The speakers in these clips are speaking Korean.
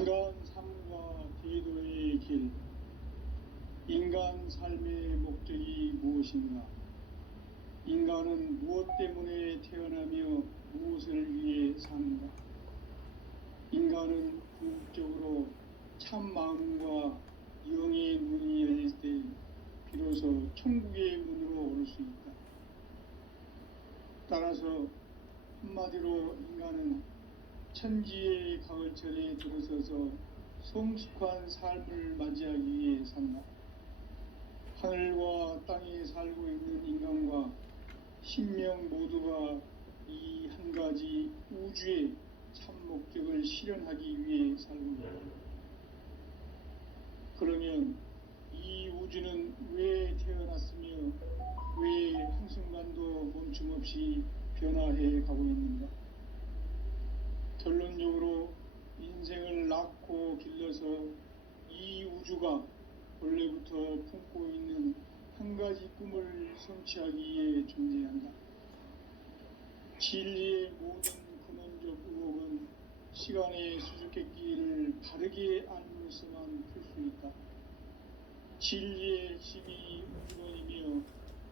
인간 삶과 제도의 길, 인간 삶의 목적이 무엇인가? 인간은 무엇 때문에 태어나며 무엇을 위해 사는가? 인간은 궁극적으로 참 마음과 영의 문이 열릴 때 비로소 천국의 문으로 오를 수 있다. 따라서 한마디로 인간은 천지의 가을철에 들어서서 성숙한 삶을 맞이하기 위해 산다. 하늘과 땅에 살고 있는 인간과 신명 모두가 이 한 가지 우주의 참 목적을 실현하기 위해 살고 있다. 그러면 이 우주는 왜 태어났으며 왜 한순간도 멈춤 없이 변화해 가고 있는가? 결론적으로 인생을 낳고 길러서 이 우주가 원래부터 품고 있는 한 가지 꿈을 성취하기 위해 존재한다. 진리의 모든 근원적 의혹은 시간의 수수께끼를 바르게 알므로서만 풀 수 있다. 진리의 핵심이 우주론이며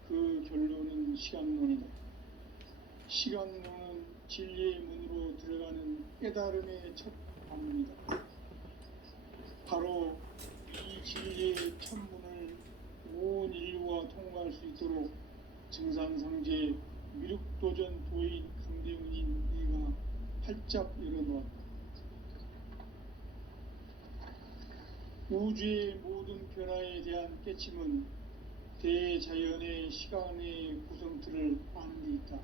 그 결론은 시간론이다. 시간론은 진리의 문으로 들어가는 깨달음의 첫 관문이다. 바로 이 진리의 첫 문을 온 인류가 통과할 수 있도록 증산상제 미륵도전 도인 강대문인 네가 활짝 열어놓았다. 우주의 모든 변화에 대한 깨침은 대자연의 시간의 구성틀을 아는 데 있다.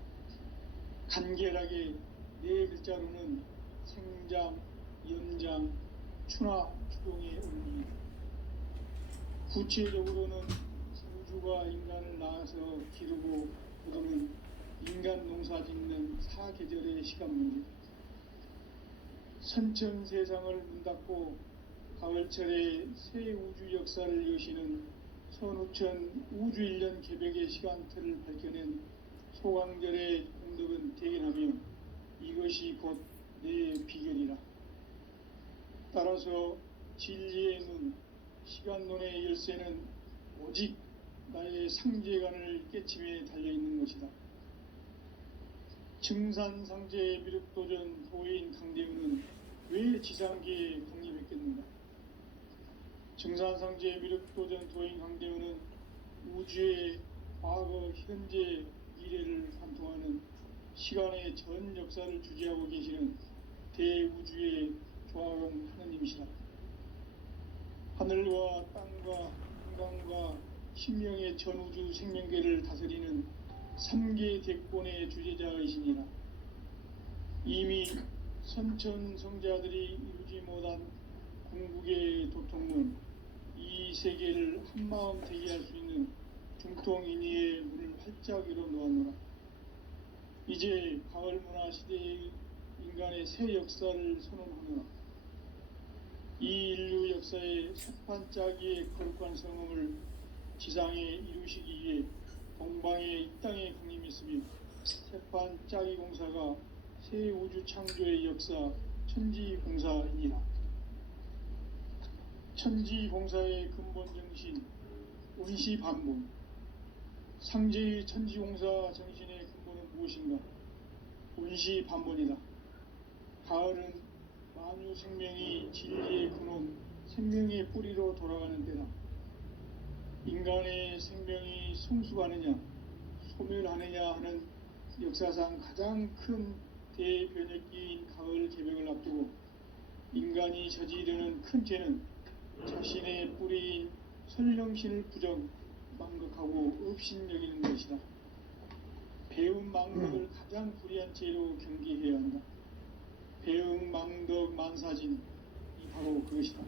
간결하게 네 글자로는 생장, 연장, 추나 추동의 원리. 구체적으로는 우주가 인간을 낳아서 기르고 그러는 인간 농사 짓는 사계절의 시간 문제. 선천 세상을 문 닫고 가을철에 새 우주 역사를 여시는 선우천 우주 1년 개벽의 시간틀을 밝혀낸 소강절의 공덕은 대견하며 이것이 곧 내 비결이라. 따라서 진리의 문, 시간론의 열쇠는 오직 나의 상제관을 깨침에 달려있는 것이다. 증산상제 미륵도전 도인 강대훈은 왜 지상계에 강림했겠는가? 증산상제 미륵도전 도인 강대훈은 우주의 과거, 현재, 미래를 관통하는 시간의 전 역사를 주재하고 계시는 대우주의 조화공 하느님이시다. 하늘과 땅과 인간과 신명의 전우주 생명계를 다스리는 3계 대권의 주재자이시니라. 이미 선천성자들이 이루지 못한 궁극의 도통문, 이 세계를 한마음 되게 할 수 있는 중통인의의 문을 활짝 열어놓았노라. 이제 가을 문화 시대의 인간의 새 역사를 선언하노라. 이 인류 역사의 석판짜기의 거룩한 성음을 지상에 이루시기 위해 동방의 이 땅에 강림했으며 석판짜기 공사가 새 우주 창조의 역사 천지공사이니라. 천지공사의 근본 정신 운시반본. 상제의 천지공사 정신의 근본은 무엇인가? 운시반본이다. 가을은 만유 생명이 진리의 근원, 생명의 뿌리로 돌아가는 때다. 인간의 생명이 성숙하느냐, 소멸하느냐 하는 역사상 가장 큰 대변혁기인 가을 개벽을 앞두고 인간이 저지르는 큰 죄는 자신의 뿌리인 설령신을 부정, 망극하고 업신여기는 것이다. 배움 망덕을 가장 불의한 죄로 경계해야 한다. 배움 망덕 만사진이 바로 그것이다.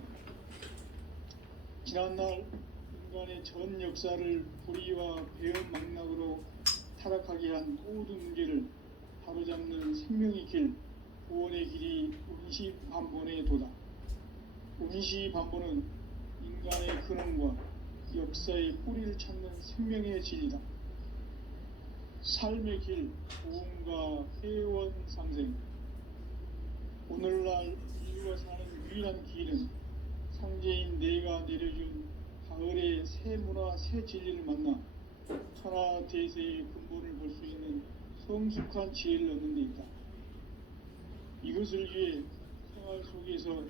지난날 인간의 전 역사를 불의와 배움 망락으로 타락하게 한 모든 문제를 바로잡는 생명의 길, 구원의 길이 운시반본의 도다. 운시반본은 인간의 근원과 역사의 뿌리를 찾는 생명의 진리다. 삶의 길, 구원과 회원상생. 오늘날 인류가 사는 유일한 길은 상제인 내가 내려준 가을의 새 문화 새 진리를 만나 천하 대세의 근본을 볼 수 있는 성숙한 지혜를 얻는 데 있다. 이것을 위해 생활 속에서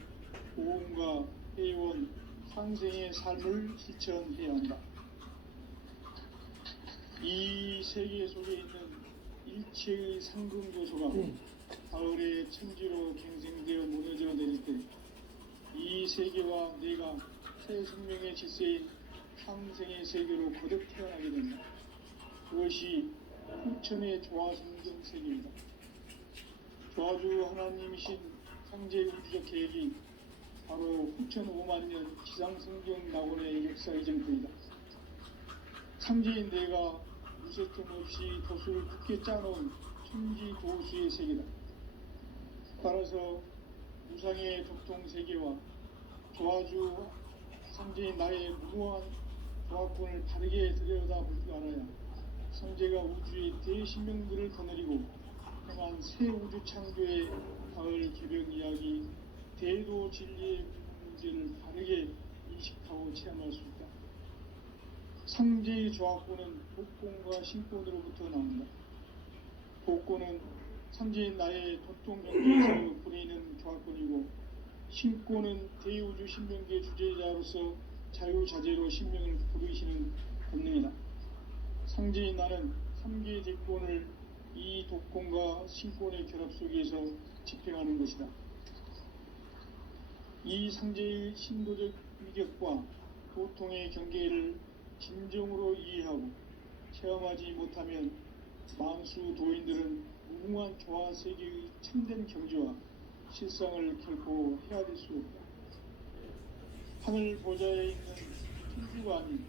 보험과 회원, 상생의 삶을 실천해야 한다. 이 세계 속에 있는 일체의 상금 요소가 가을의 천지로 갱생되어 무너져 내릴 때 이 세계와 내가 새 생명의 질서인 상생의 세계로 거듭 태어나게 된다. 그것이 후천의 조화성경 세계입니다. 조화주 하나님이신 상제 우주적 계획이 바로 후천 5만년 지상성경 낙원의 역사 이정표이다. 상제인 내가 무쇠점 없이 도수를 굳게 짜놓은 천지 도수의 세계다. 따라서 무상의 독통 세계와 조화주 상제인 나의 무모한 조화권을 바르게 들여다볼 줄 알아야 상제가 우주의 대신명들을 거느리고 행한 새 우주 창조의 가을 개벽 이야기 대도 진리의 문제를 바르게 인식하고 체험할 수 있다. 상제의 조화권은 복권과 신권으로부터 나온다. 복권은 상제인 나의 도통 경계에서 부리는 조화권이고, 신권은 대우주 신명계 주제자로서 자유자재로 신명을 부르시는 권능이다. 상제인 나는 3개의 대권을 이 독권과 신권의 결합 속에서 집행하는 것이다. 이 상제의 신도적 위격과 보통의 경계를 진정으로 이해하고 체험하지 못하면 만수 도인들은 무궁한 조화 세계의 참된 경지와 실상을 결코 헤아릴 수 없다. 하늘 보좌에 있는 천주가 아닌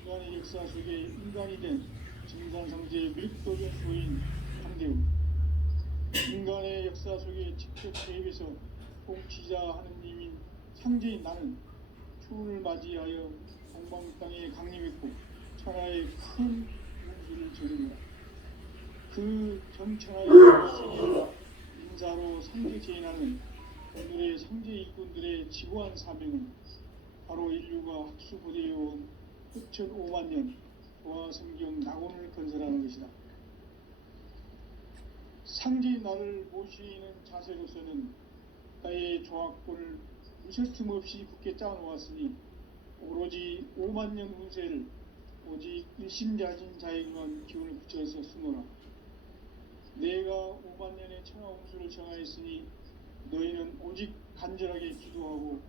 인간의 역사 속에 인간이 된 증산상제의 밀도적 소인 강대우, 인간의 역사 속에 직접 개입해서 통치자 하느님인 상제인 나는 추운을 맞이하여 동방 땅에 강림했고 천하의 큰 운수를 저지르라. 그 정천하의 세계를 인사로 상제 제인하는 오늘의 상제 일꾼들의 지고한 사명은 바로 인류가 학수부대해온 후천 5만년 조화성경 낙원을 건설하는 것이다. 상제인 나를 모시는 자세로서는 나의 조화권을 무쇠틈 없이 굳게 짜놓았으니 오로지 5만년 운세를 오직 일심자진 자에게만 기운을 붙여서 쓰노라. 내가 5만년의 천하 운수를 정하였으니 너희는 오직 간절하게 기도하고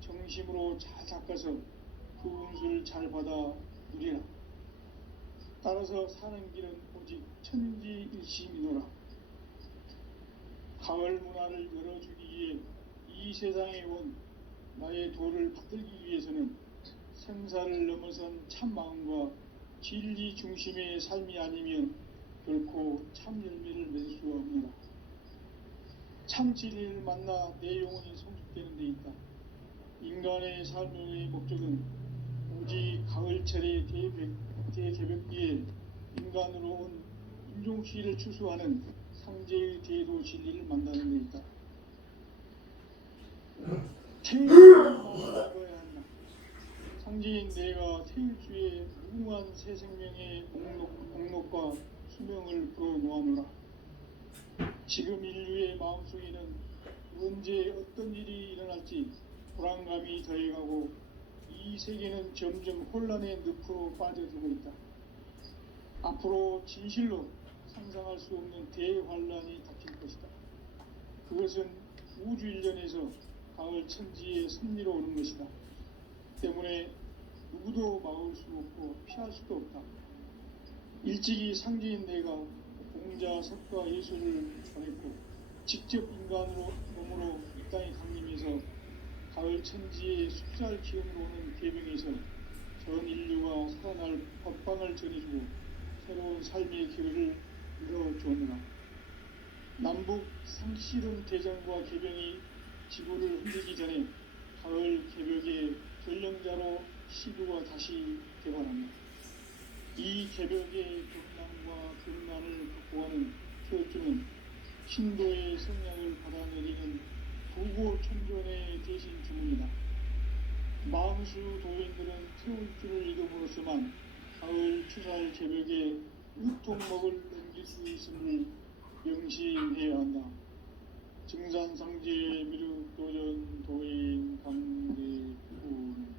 정심으로 잘 닦아서 그 운수를 잘 받아 누리라. 따라서 사는 길은 오직 천지일심이노라. 가을 문화를 열어주기 위해 이 세상에 온 나의 도를 받들기 위해서는 생사를 넘어선 참 마음과 진리 중심의 삶이 아니면 결코 참 열매를 맺을 수가 없노라. 참 진리를 만나 내 영혼이 성숙되는 데 있다. 인간의 삶의 목적은 오직 가을철의 대개벽기에 인간으로 온 인종시를 추수하는 상제의 대도 진리를 만나는 데 있다. 태일주를 이뤄야 한다. 상제인 내가 태일주의 무궁한 새 생명의 목록과 수명을 불어놓아노라. 지금 인류의 마음속에는 언제 어떤 일이 일어날지 불안감이 더해가고 이 세계는 점점 혼란의 늪으로 빠져들고 있다. 앞으로 진실로 상상할 수 없는 대환란이 닥칠 것이다. 그것은 우주 일련에서 가을 천지의 섭리로 오는 것이다. 때문에 누구도 막을 수 없고 피할 수도 없다. 일찍이 상제인 내가 공자, 석가, 예술을 전했고 직접 인간으로 몸으로 이 땅에 강림해서 가을 천지의 숫살 기운으로 오는 계명에서 전 인류가 살아날 법방을 전해주고 새로운 삶의 기회를 열어주었느라. 남북 상실은 대전과 개병이 지구를 흔들기 전에 가을 개벽의 전령자로 시도가 다시 개발합니다. 이 개벽의 격난과 극난을 극복하는 태엽주는 신도의 성령을 받아내리는 부고 천존의 대신 주문이다. 망수 도인들은 태울 줄을 이름으로서만 가을 추살 새벽에 유통먹을 넘길 수 있음을 명심해야 한다. 증산상제 미륵도전 도인 강대군.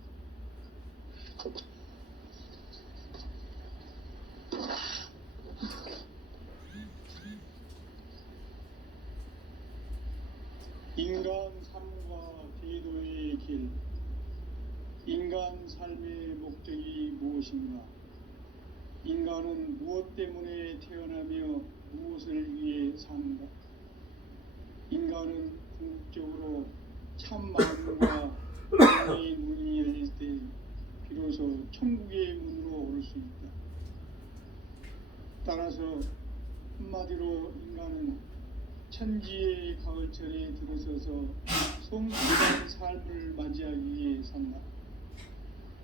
인간 삶과 대도의 길. 인간 삶의 목적이 무엇인가? 인간은 무엇 때문에 태어나며 무엇을 위해 사는가? 인간은 궁극적으로 참 마음과 영의 문이 열릴 때 비로소 천국의 문으로 오를 수 있다. 따라서 한마디로 인간은 천지의 가을철에 들어서서 성숙한 삶을 맞이하기 위해 산다.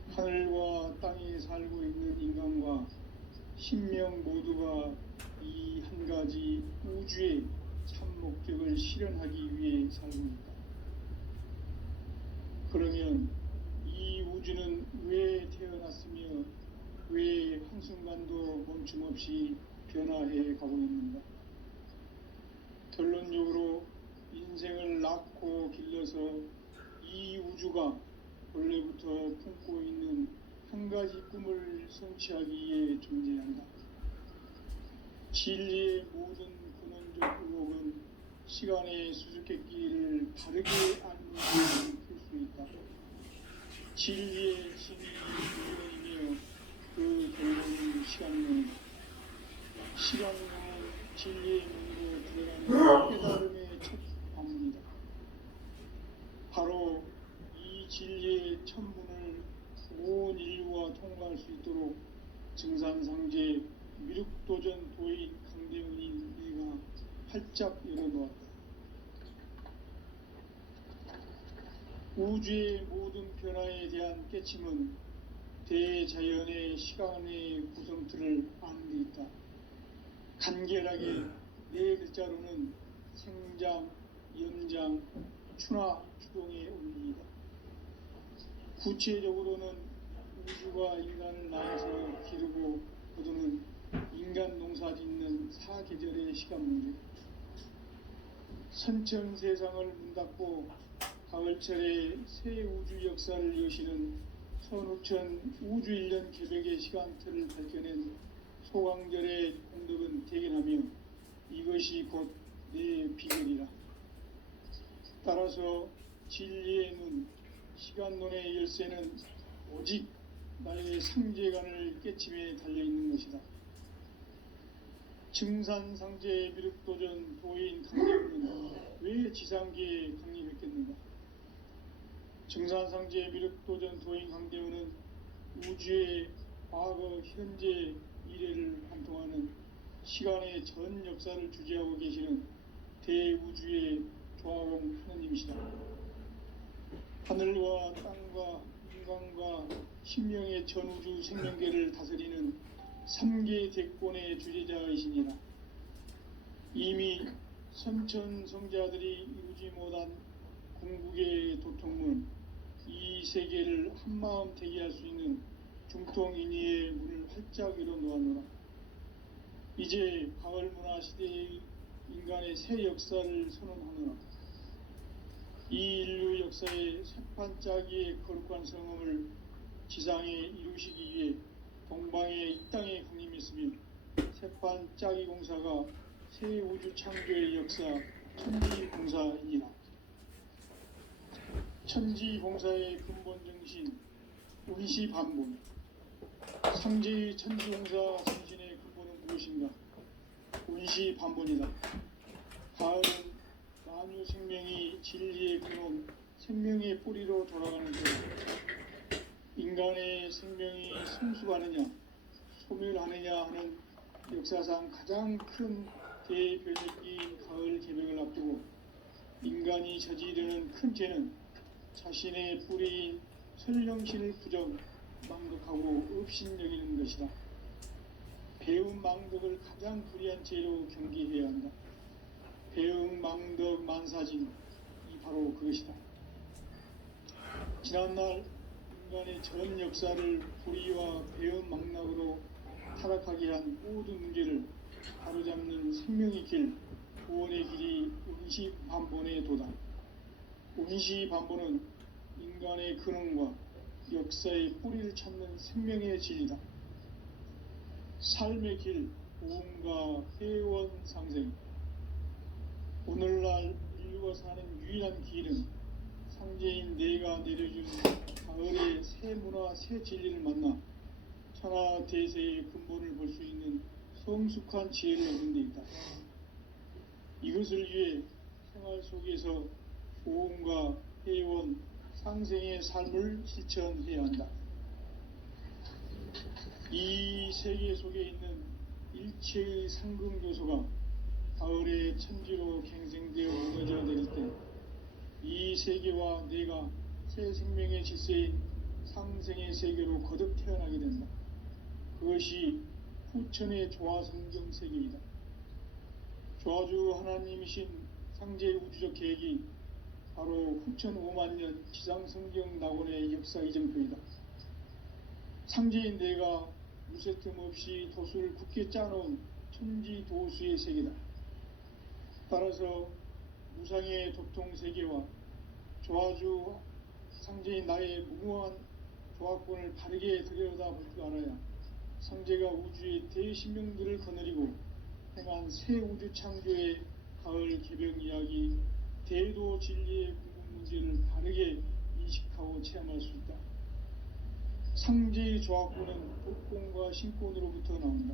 하늘과 땅에 살고 있는 인간과 신명 모두가 이 한 가지 우주의 참 목적을 실현하기 위해 살고 있다. 그러면 이 우주는 왜 태어났으며 왜 한순간도 멈춤 없이 변화해 가고 있는가? 결론적으로 인생을 낳고 길러서 이 우주가 원래부터 품고 있는 한 가지 꿈을 성취하기 위해 존재한다. 진리의 모든 근원적 의혹은 시간의 수수께끼를 바르게 알면 풀 수 있다. 진리의 진이 근원이며 그 결론은 시간론이다. 시간론은 진리의 문으로 들어가는 깨달음의 첫 방문이다. 바로 이 진리의 천문을 온 인류가 통과할 수 있도록 증산상제 미륵도전 도인 강대훈인 내가 활짝 열어놓았다. 우주의 모든 변화에 대한 깨침은 대자연의 시간의 구성틀을 아는 데 있다. 간결하게 네 글자로는 생장, 연장, 추나 추동의 원리이다. 구체적으로는 우주가 인간을 낳아서 기르고 거두는 인간 농사 짓는 사계절의 시간 문제. 선천 세상을 문 닫고 가을철에 새 우주 역사를 여시는 선우천 우주 1년 개벽의 시간틀을 밝혀낸 소강절의 공덕은 대견하며 이것이 곧 내 비결이라. 따라서 진리의 눈, 시간론의 열쇠는 오직 나의 상제관을 깨침에 달려있는 것이다. 증산상제 미륵도전 도인 강대훈은 왜 지상계에 강림했겠는가? 증산상제 미륵도전 도인 강대훈은 우주의 과거, 현재, 미래를 관통하는 시간의 전 역사를 주재하고 계시는 대우주의 조화공 하느님이시다. 하늘과 땅과 인간과 신명의 전우주 생명계를 다스리는 3계 대권의 주재자이시니라. 이미 선천성자들이 이루지 못한 궁극의 도통문, 이 세계를 한마음 대기할 수 있는 중통인의의 문을 활짝 열어놓았노라. 이제 가을 문화 시대의 인간의 새 역사를 선언하노라. 이 인류 역사의 새판짜기의 거룩한 성음을 지상에 이루시기 위해 동방의 이 땅에 강림했으며 새판짜기 공사가 새 우주 창조의 역사 천지봉사이니라. 천지봉사의 근본 정신 운시반본. 상제의 천지봉사 정신의 근본은 무엇인가? 운시반본이다. 가을은 만유 생명이 진리의 근원, 생명의 뿌리로 돌아가는 때 인간의 생명이 성숙하느냐, 소멸하느냐 하는 역사상 가장 큰 대변혁기인 가을 개벽을 앞두고 인간이 저지르는 큰 죄는 자신의 뿌리인 설령신을 부정, 망극하고 업신여기는 것이다. 배운 망극을 가장 불의한 죄로 경계해야 한다. 배응망덕 만사진, 이 바로 그것이다. 지난날 인간의 전 역사를 불의와 배은망락으로 타락하게 한 모든 문제를 바로잡는 생명의 길, 구원의 길이 운시반본에 도다. 운시반본은 인간의 근원과 역사의 뿌리를 찾는 생명의 진리다. 삶의 길, 보험과 회원 상생. 오늘날 인류가 사는 유일한 길은 상제인 내가 내려준 가을의 새 문화, 새 진리를 만나 천하 대세의 근본을 볼 수 있는 성숙한 지혜를 얻는 데 있다. 이것을 위해 생활 속에서 보험과 회원, 상생의 삶을 실천해야 한다. 이 세계 속에 있는 일체의 상금 요소가 가을의 천지로 갱생되어 무너져 내릴 때 이 세계와 내가 새 생명의 질서인 상생의 세계로 거듭 태어나게 된다. 그것이 후천의 조화성경 세계이다. 조화주 하나님이신 상제의 우주적 계획이 바로 후천 5만년 지상성경 낙원의 역사 이정표이다. 상제인 내가 무쇠틈 없이 도수를 굳게 짜놓은 천지도수의 세계다. 따라서 무상의 도통세계와 조화주 상제인 나의 무모한 조화권을 바르게 들여다볼 줄 알아야 상제가 우주의 대신명들을 거느리고 행한 새 우주 창조의 가을 개병 이야기, 대도 진리의 궁극 문제를 바르게 인식하고 체험할 수 있다. 상제의 조화권은 도권과 신권으로부터 나온다.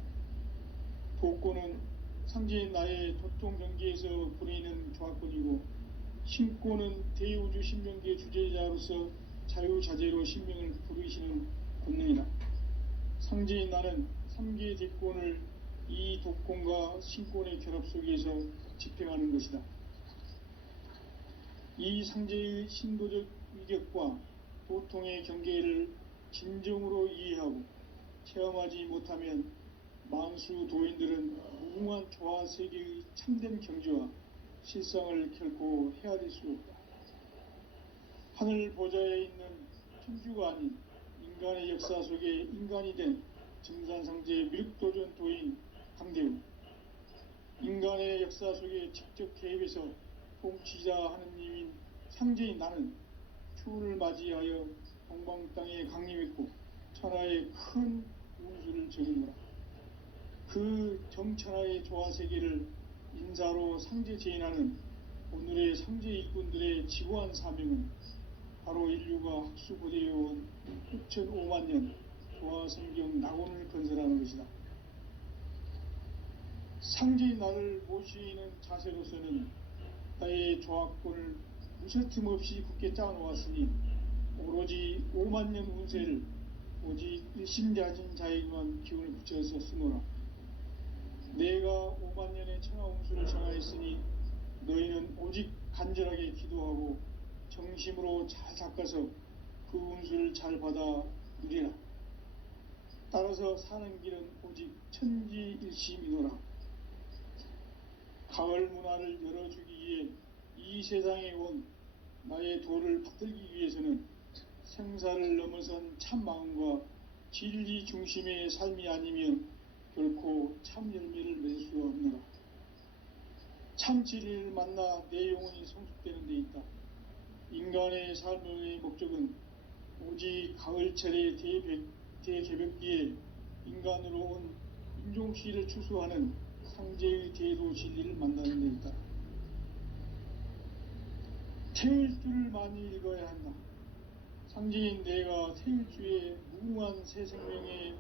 도권은 상제인 나의 도통 경계에서 보내는 조화권이고, 신권은 대우주 신명기의 주제자로서 자유자재로 신명을 부르시는 본능이다. 상제인 나는 3개의 대권을 이 도권과 신권의 결합 속에서 집행하는 것이다. 이 상제의 신도적 위격과 도통의 경계를 진정으로 이해하고 체험하지 못하면 만수 도인들은 무궁한 조화 세계의 참된 경지와 실상을 결코 헤아릴 수 없다. 하늘 보좌에 있는 천주가 아닌 인간의 역사 속에 인간이 된 증산상제의 미륵도전 도인 강대우, 인간의 역사 속에 직접 개입해서 통치자 하느님인 상제인 나는 추후를 맞이하여 동방 땅에 강림했고 천하의 큰 운수를 적이노라. 그 정천하의 조화세계를 인사로 상제 제인하는 오늘의 상제 일꾼들의 지고한 사명은 바로 인류가 학수고대해온 6,500년 조화성경 낙원을 건설하는 것이다. 상제인 나를 모시는 자세로서는 나의 조화권을 무쇠틈 없이 굳게 짜놓았으니 오로지 5만년 운세를 오직 일심자진 자에게만 기운을 붙여서 쓰노라. 내가 5만년의 천하운수를 정하였으니 너희는 오직 간절하게 기도하고 정심으로 잘 닦아서 그 운수를 잘 받아 누리라. 따라서 사는 길은 오직 천지일심이노라. 가을 문화를 열어주기 위해 이 세상에 온 나의 도를 받들기 위해서는 생사를 넘어선 참 마음과 진리 중심의 삶이 아니면 결코 참 열매를 맺을 수가 없노라. 참 진리를 만나 내 영혼이 성숙되는 데 있다. 인간의 삶의 목적은 오직 가을철의 대개벽기에 인간으로 온 인종시를 추수하는 상제의 대도 진리를 만나는 데 있다. 태일주를 많이 읽어야 한다. 상제인 내가 태일주의 무궁한 새 생명의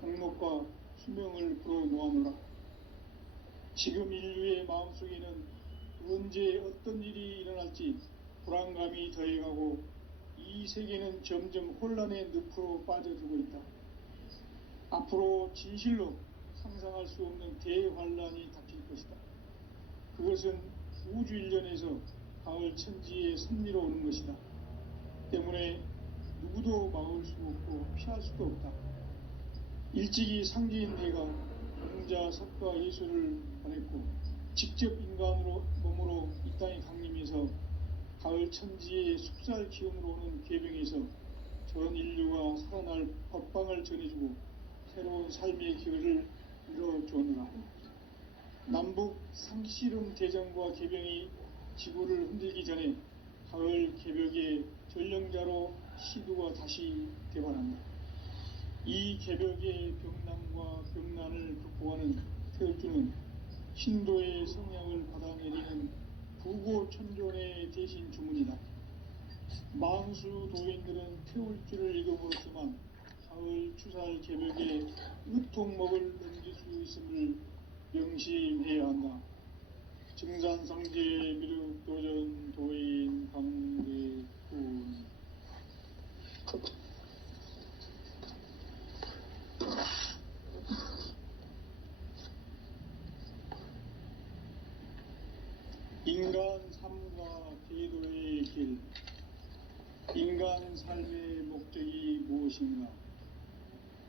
목록과 수명을 불어놓아노라. 지금 인류의 마음속에는 언제 어떤 일이 일어날지 불안감이 더해가고 이 세계는 점점 혼란의 늪으로 빠져들고 있다. 앞으로 진실로 상상할 수 없는 대환란이 닥칠 것이다. 그것은 우주 일련에서 가을 천지의 섭리로 오는 것이다. 때문에 누구도 막을 수 없고 피할 수도 없다. 일찍이 상제인 내가 공자, 석가, 예수를 보냈고 직접 인간으로 몸으로 이 땅에 강림해서 가을 천지의 숲살 기운으로 오는 계병에서 전 인류가 살아날 법방을 전해주고 새로운 삶의 기회를 이뤄주느라. 남북 상씨름 대전과 계병이 지구를 흔들기 전에 가을 개벽의 전령자로 시두가 다시 되반한다. 이 개벽의 병난과 병난을 극복하는 태울주는 신도의 성향을 받아내리는 부고천존의 대신 주문이다. 만수 도인들은 태울주를 읽어보았지만 가을 추살 개벽에 으통먹을 넘길 수 있음을 명심해야 한다. 증산상제 미륵도전 도인 강대군. 인간 삶과 제도의 길. 인간 삶의 목적이 무엇인가?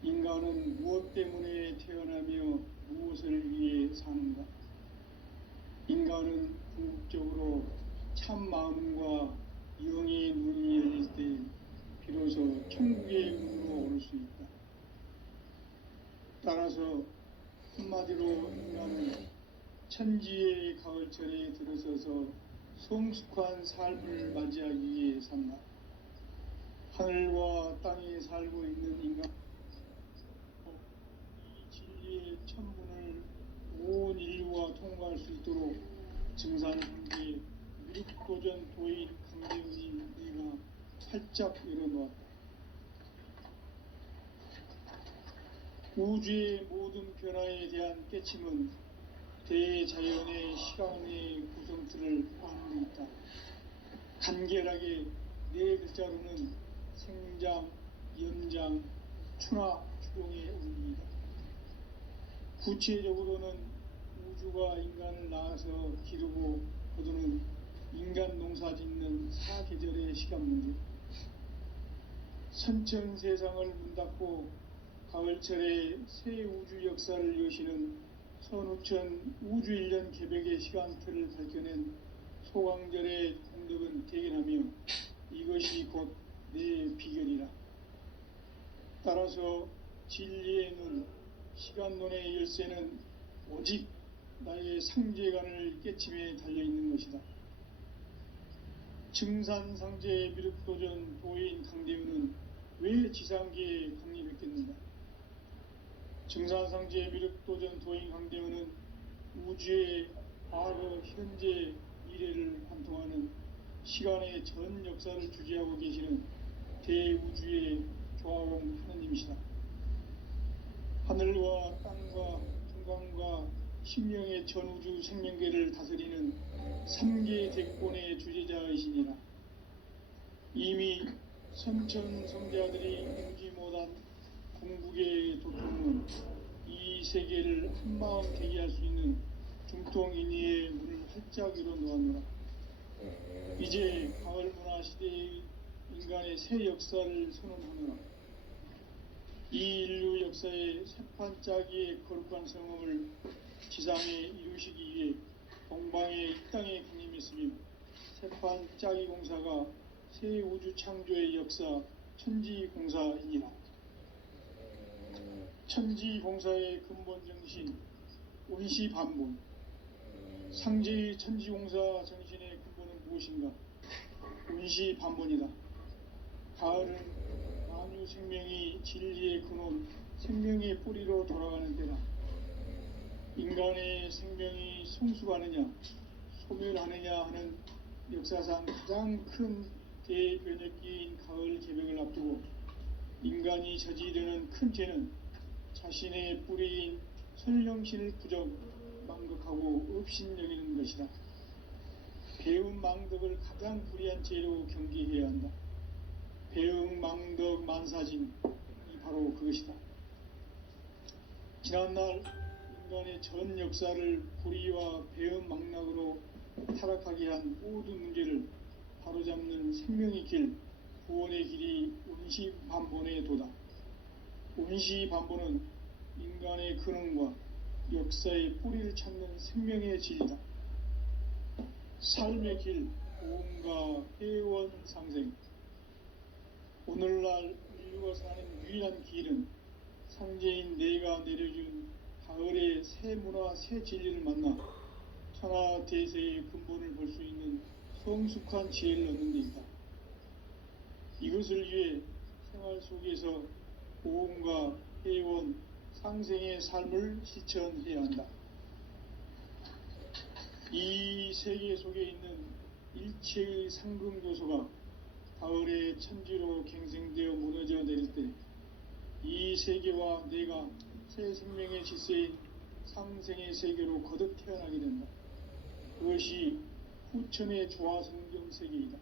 인간은 무엇 때문에 태어나며 무엇을 위해 사는가? 인간은 궁극적으로 참 마음과 영의 눈이 열릴 때 비로소 천국의 문으로 오를 수 있다. 따라서 한마디로 인간은 천지의 가을철에 들어서서 성숙한 삶을 맞이하기 위해 산다. 하늘과 땅에 살고 있는 인간, 이 진리의 천문을 온 인류가 통과할 수 있도록 증산상제 미륵도전 도인 강대훈이 내가 활짝 열어놓았다. 우주의 모든 변화에 대한 깨침은 대자연의 시간의 구성틀을 아는 데 있다. 간결하게 네 글자로는 생장, 연장, 추나 추동의 의미이다. 구체적으로는 우주가 인간을 낳아서 기르고 거두는 인간 농사 짓는 사계절의 시간 문제, 선천 세상을 문 닫고 가을철에 새 우주 역사를 여시는 선우천 우주일년 개벽의 시간틀을 밝혀낸 소강절의 공덕은 대견하며 이것이 곧 내 비결이라. 따라서 진리의 눈, 시간론의 열쇠는 오직 나의 상제관을 깨침에 달려있는 것이다. 증산상제 미륵도전 도인 강대훈은 왜 지상계에 강림했겠는가? 증산상제 미륵도전 도인 강대훈은 우주의 과거, 현재, 미래를 관통하는 시간의 전 역사를 주재하고 계시는 대우주의 조화원 하느님이시다. 하늘과 땅과 중간과 심령의 전우주 생명계를 다스리는 삼계 대권의 주제자이시니라. 이미 선천 성자들이 알지 못한 궁극의 도통은 이 세계를 한마음 되게 할 수 있는 중통인의의 문을 활짝 열어놓았노라. 이제 가을 문화 시대의 인간의 새 역사를 선언하노라. 이 인류 역사의 새판짜기의 거룩한 성험을 지상에 이루시기 위해 동방의 이 땅에 강림했으며 새판짜기 공사가 새 우주 창조의 역사 천지공사이니라. 천지공사의 근본 정신 온시반본. 상제의 천지공사 정신의 근본은 무엇인가? 온시반본이다. 가을은 만유 생명이 진리의 근원, 생명의 뿌리로 돌아가는 때다. 인간의 생명이 성숙하느냐, 소멸하느냐 하는 역사상 가장 큰 대변혁기인 가을 개벽을 앞두고 인간이 저지르는 큰 죄는 자신의 뿌리인 설령신을 부정, 망극하고 업신여기는 것이다. 배움 망덕을 가장 불의한 죄로 경계해야 한다. 배움 망덕 만사진이 바로 그것이다. 지난날 인간의 전 역사를 불의와 배움 망락으로 타락하게 한 모든 문제를 바로잡는 생명의 길, 구원의 길이 온시반본의 도다. 온시반본은 인간의 근원과 역사의 뿌리를 찾는 생명의 진리다. 삶의 길, 보험과 회원 상생. 오늘날 인류가 사는 유일한 길은 상제인 내가 내려준 가을의 새 문화, 새 진리를 만나 천하 대세의 근본을 볼 수 있는 성숙한 지혜를 얻는 데 있다. 이것을 위해 생활 속에서 보험과 회원, 상생의 삶을 실천해야 한다. 이 세계 속에 있는 일체의 상금 요소가 가을의 천지로 갱생되어 무너져 내릴 때 이 세계와 내가 새 생명의 질서인 상생의 세계로 거듭 태어나게 된다. 그것이 후천의 조화성경 세계이다.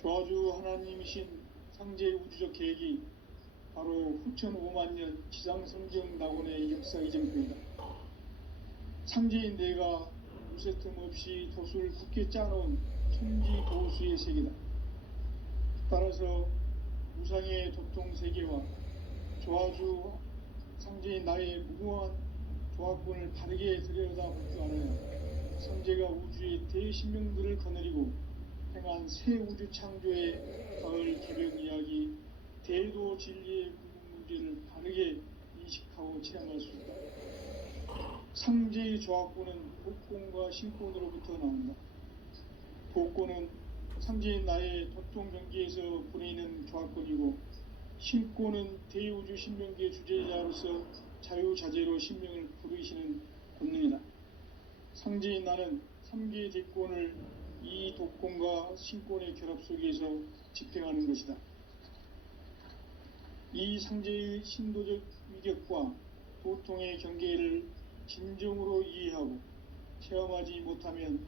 조화주 하나님이신 상제의 우주적 계획이 바로 후천 5만년 지상성경 낙원의 역사 이정표이다. 상제인 내가 무쇠틈 없이 도수를 굳게 짜놓은 천지 도수의 세계다. 따라서 무상의 도통 세계와 조화주 상제인 나의 무궁한 조화권을 바르게 들여다볼 줄 알아야 상제가 우주의 대신명들을 거느리고 행한 새 우주 창조의 가을 개벽 이야기, 대도 진리의 궁극 문제를 바르게 인식하고 체험할 수 있다. 상제의 조화권은 복권과 신권으로부터 나온다. 복권은 상제인 나의 도통 경계에서 보내는 조화권이고, 신권은 대우주 신명기의 주제자로서 자유자재로 신명을 부르시는 권능이다. 상제인 나는 3개의 대권을 이 독권과 신권의 결합 속에서 집행하는 것이다. 이 상제의 신도적 위격과 도통의 경계를 진정으로 이해하고 체험하지 못하면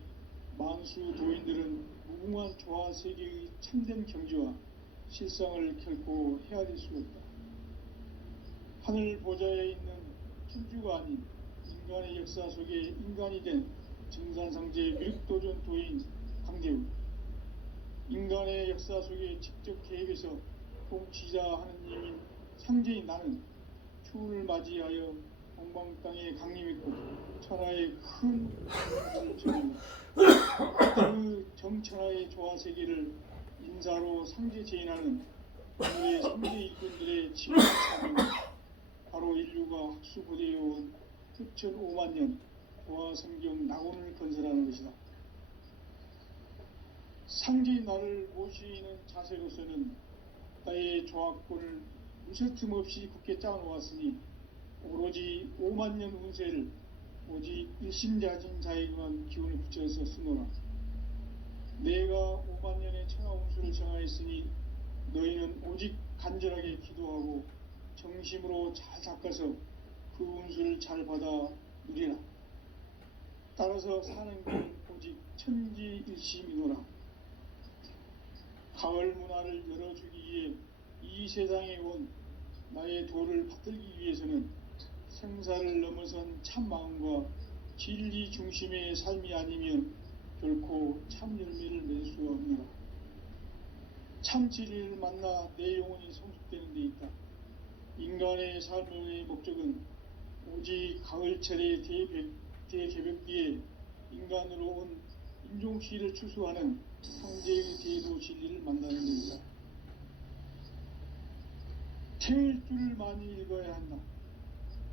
만수 도인들은 무궁한 조화 세계의 참된 경지와 실상을 결코 헤아릴 수 없다. 하늘 보좌에 있는 천주가 아닌 인간의 역사 속에 인간이 된 증산상제의 미륵도전 도인 강대우, 인간의 역사 속에 직접 개입해서 통치자 하느님인 상제인 나는 추운을 맞이하여 동방 땅에 강림했고 천하의 큰 공부를 전합니다. 그 정천하의 조화 세계를 인사로 상제 제인하는 오늘의 상제 일꾼들의 지금 사명, 바로 인류가 학수고대해온 후천 5만년 조화성경 낙원을 건설하는 것이다. 상제인 나를 모시는 자세로서는 나의 조화권을 무쇠틈 없이 굳게 짜놓았으니 오로지 5만년 운세를 오직 일심자진 자에게만 기운을 붙여서 쓰노라. 내가 5만년의 천하 운수를 정하였으니 너희는 오직 간절하게 기도하고 정심으로 잘 닦아서 그 운수를 잘 받아 누리라. 따라서 사는 길은 오직 천지일심이노라. 가을 문화를 열어주기 위해 이 세상에 온 나의 도를 받들기 위해서는 생사를 넘어선 참 마음과 진리 중심의 삶이 아니면 결코 참 열매를 맺을 수 없노라. 참 진리를 만나 내 영혼이 성숙되는 데 있다. 인간의 삶의 목적은 오직 가을철의 대개벽기에 인간으로 온 인종시를 추수하는 상제의 대도 진리를 만나는 데 있다. 태일주를 많이 읽어야 한다.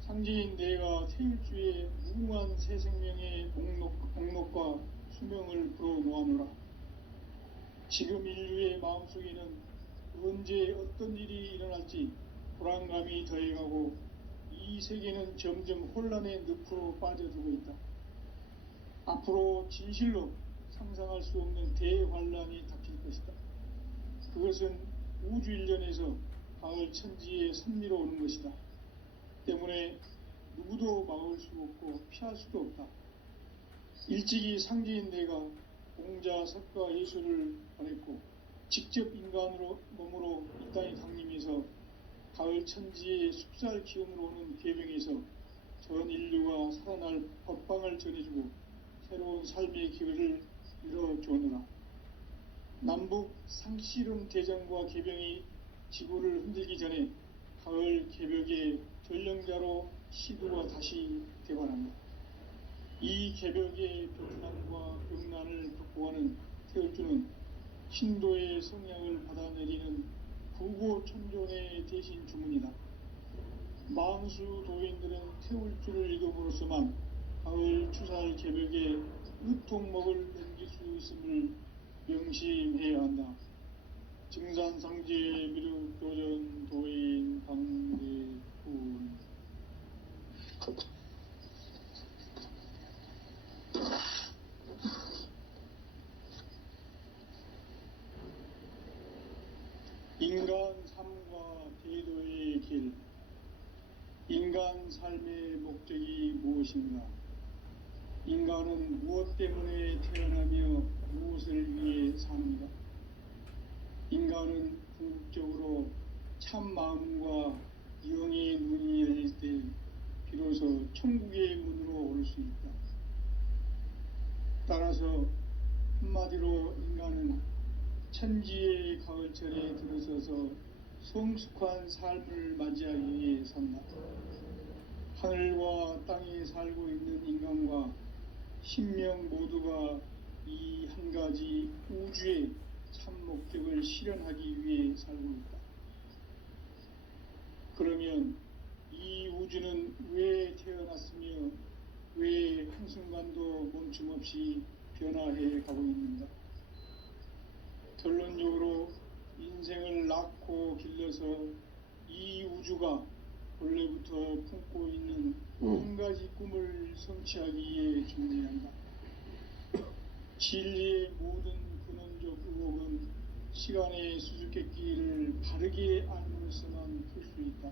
상제인 내가 태일주의 무궁한 새 생명의 목록과 수명을 불어놓아노라. 지금 인류의 마음속에는 언제 어떤 일이 일어날지 불안감이 더해가고 이 세계는 점점 혼란의 늪으로 빠져들고 있다. 앞으로 진실로 상상할 수 없는 대환란이 닥칠 것이다. 그것은 우주 일련에서 가을 천지에 선미로 오는 것이다. 때문에 누구도 막을 수 없고 피할 수도 없다. 일찍이 상제인 내가 공자, 석가, 예수를 보냈고 직접 인간으로 몸으로 이 땅에 강림해서 가을 천지의 숲살 기운으로 오는 계병에서 전 인류가 살아날 법방을 전해주고 새로운 삶의 기회를 열어주느라. 남북 상씨름 대전과 계병이 지구를 흔들기 전에 가을 개벽의 전령자로 시두가 다시 되관합니다. 이 개벽의 베트남과 병난을 극복하는 태울주는 신도의 성향을 받아내리는 구고천존의 대신 주문이다. 만수 도인들은 태울주를 읽음으로써만 가을 추살 개벽에 으통목을 넘길 수 있음을 명심해야 한다. 증산상제 미륵 도전 도인 강대군. 인간 삶과 대도의 길. 인간 삶의 목적이 무엇인가? 인간은 무엇 때문에 태어나며 무엇을 위해 사는가? 인간은 궁극적으로 참 마음과 영의 눈이 열릴 때 비로소 천국의 문으로 오를 수 있다. 따라서 한마디로 인간은 천지의 가을철에 들어서서 성숙한 삶을 맞이하기 위해 산다. 하늘과 땅에 살고 있는 인간과 신명 모두가 이 한 가지 우주의 참 목적을 실현하기 위해 살고 있다. 그러면 이 우주는 왜 태어났으며 왜 한순간도 멈춤없이 변화해 가고 있는가? 결론적으로 인생을 낳고 길러서 이 우주가 원래부터 품고 있는 한 가지 꿈을 성취하기 위해 존재한다. 진리의 모든 근원적 의혹은 시간의 수수께끼를 바르게 알므로서만 풀 수 있다.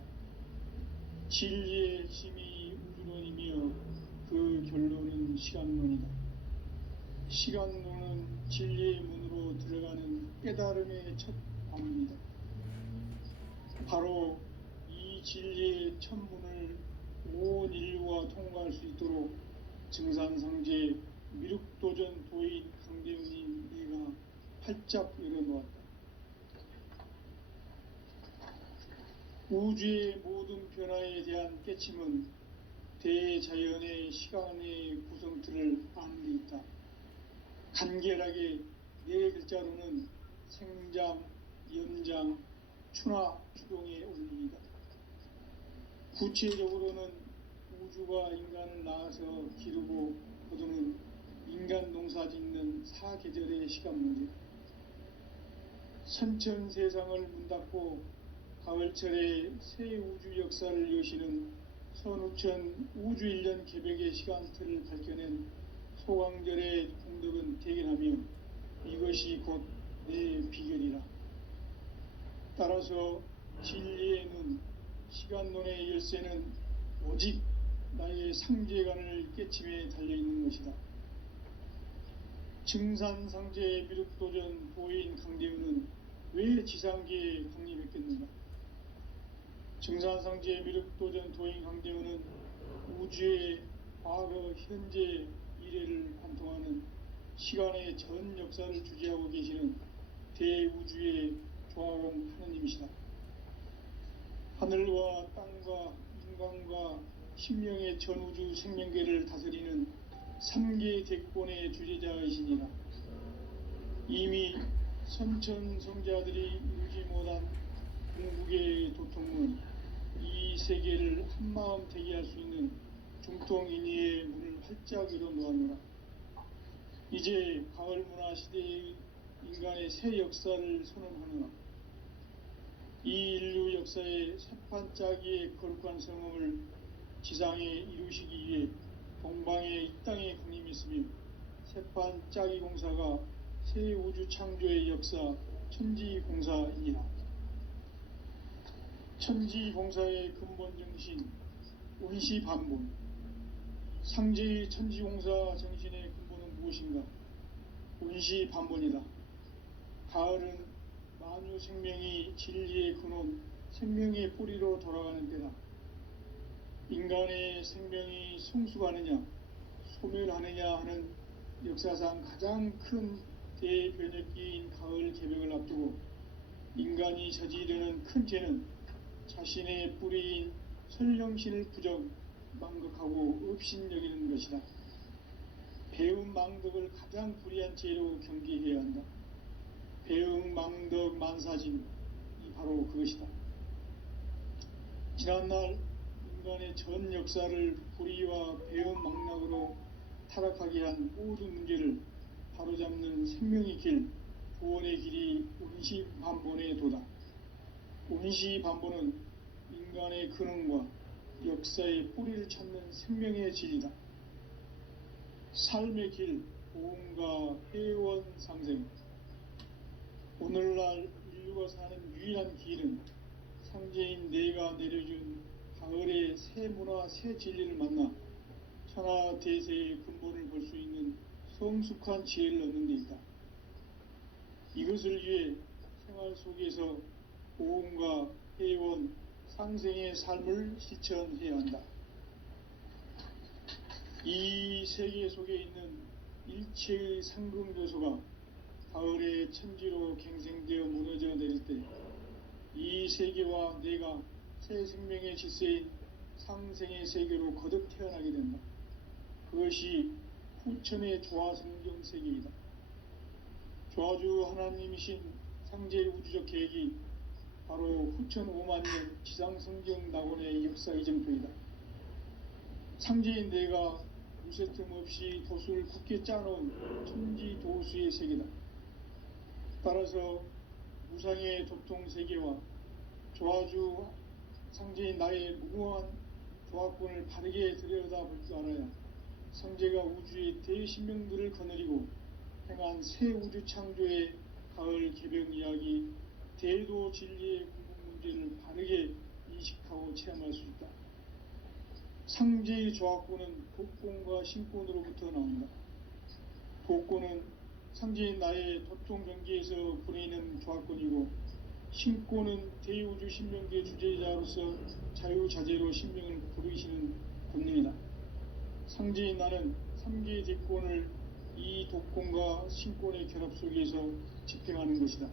진리의 핵심이 우주론이며 그 결론은 시간론이다. 시간론은 진리의 문으로 들어가는 깨달음의 첫 방문이다. 바로 이 진리의 첫 문을 온 인류가 통과할 수 있도록 증산상제 미륵도전 도인 강대웅님 네가 활짝 열어놓았다. 우주의 모든 변화에 대한 깨침은 대자연의 시간의 구성틀을 아는 데 있다. 간결하게 네 글자로는 생장, 연장, 추나 추동의 원리이다. 구체적으로는 우주가 인간을 낳아서 기르고 거두는 인간 농사 짓는 사계절의 시간 문제. 선천 세상을 문 닫고 가을철에 새 우주 역사를 여시는 선우천 우주 1년 개벽의 시간틀을 밝혀낸 소강절의 공덕은 대견하며 이것이 곧 내 비결이라. 따라서 진리의 눈, 시간론의 열쇠는 오직 나의 상제관을 깨침에 달려있는 것이다. 증산상제 미륵도전 도인 강대우는 왜 지상계에 강림했겠는가? 증산상제 미륵도전 도인 강대우는 우주의 과거, 현재, 미래를 관통하는 시간의 전 역사를 주재하고 계시는 대우주의 조화공 하느님이시다. 하늘과 땅과 인간과 신명의 전우주 생명계를 다스리는 3계 대권의 주재자이시니라. 이미 선천성자들이 이루지 못한 궁극의 도통은 이 세계를 한마음 되게 할 수 있는 중통인의의 문을 활짝 열어놓았노라. 이제 가을 문화 시대의 인간의 새 역사를 선언하노라. 이 인류 역사의 새판짜기의 거룩한 성음을 지상에 이루시기 위해 동방의 이 땅에 강림했으며 새판짜기 공사가 새 우주 창조의 역사 천지공사이니라. 천지공사의 근본 정신 운시반본. 상제의 천지공사 정신의 근본은 무엇인가? 운시반본이다. 가을은 만유 생명이 진리의 근원, 생명의 뿌리로 돌아가는 때다. 인간의 생명이 성숙하느냐, 소멸하느냐 하는 역사상 가장 큰 대변혁기인 가을 개벽을 앞두고 인간이 저지르는 큰 죄는 자신의 뿌리인 설령신을 부정, 망극하고 업신여기는 것이다. 배음 망덕을 가장 불의한 죄로 경계해야 한다. 배음 망덕 만사진이 바로 그것이다. 지난날 인간의 전 역사를 불의와 배음 망락으로 타락하게 한 모든 문제를 바로잡는 생명의 길, 구원의 길이 운시반본에 도다. 운시반본은 인간의 근원과 역사의 뿌리를 찾는 생명의 진리다. 삶의 길, 보험과 회원 상생. 오늘날 인류가 사는 유일한 길은 상제인 내가 내려준 가을의 새 문화, 새 진리를 만나 천하 대세의 근본을 볼 수 있는 성숙한 지혜를 얻는 데 있다. 이것을 위해 생활 속에서 보험과 회원, 상생의 삶을 실천해야 한다. 이 세계 속에 있는 일체의 상금 요소가 가을의 천지로 갱생되어 무너져 내릴 때 이 세계와 내가 새 생명의 질서인 상생의 세계로 거듭 태어나게 된다. 그것이 후천의 조화성경 세계이다. 조화주 하나님이신 상제의 우주적 계획이 바로 후천 5만 년 지상성경 낙원의 역사 이정표이다. 상제인 내가 무쇠틈 없이 도수를 굳게 짜놓은 천지 도수의 세계다. 따라서 무상의 도통 세계와 조화주 상제인 나의 무궁한 조화권을 바르게 들여다볼 줄 알아야 상제가 우주의 대신명들을 거느리고 행한 새 우주 창조의 가을 개병 이야기, 대도 진리의 궁극 문제를 바르게 인식하고 체험할 수 있다. 상제의 조화권은 복권과 신권으로부터 나온다. 복권은 상제인 나의 도통 경계에서 보내는 조화권이고, 신권은 대우주 신명계 주제자로서 자유자재로 신명을 부르시는 권능이다. 상제인 나는 3개의 대권을 이 독권과 신권의 결합 속에서 집행하는 것이다.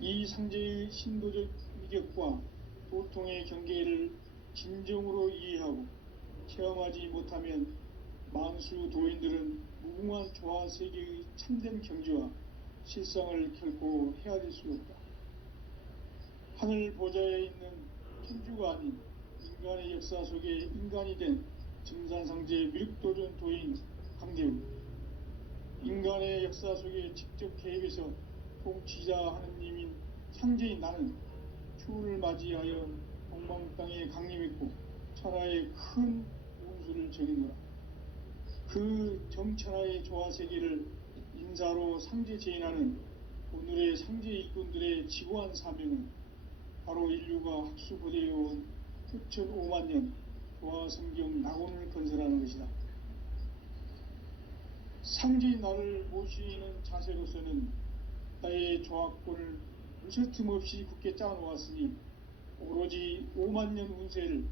이 상제의 신도적 위격과 도통의 경계를 진정으로 이해하고 체험하지 못하면 만수 도인들은 무궁한 조화 세계의 참된 경지와 실상을 결코 헤아릴 수 없다. 하늘 보좌에 있는 천주가 아닌 인간의 역사 속에 인간이 된 증산상제 밀도전 도인 강대우, 인간의 역사 속에 직접 개입해서 통치자 하느님인 상제인 나는 추운을 맞이하여 동방 땅에 강림했고 천하의 큰 운수를 적이노라. 그 정천하의 조화세계를 인사로 상제 제인하는 오늘의 상제 일꾼들의 지고한 사명은 바로 인류가 학수고대해온 후천 5만 년 조화성경 낙원을 건설하는 것이다. 상제인 나를 모시는 자세로서는 나의 조화권을 무쇠틈 없이 굳게 짜놓았으니 오로지 5만 년 운세를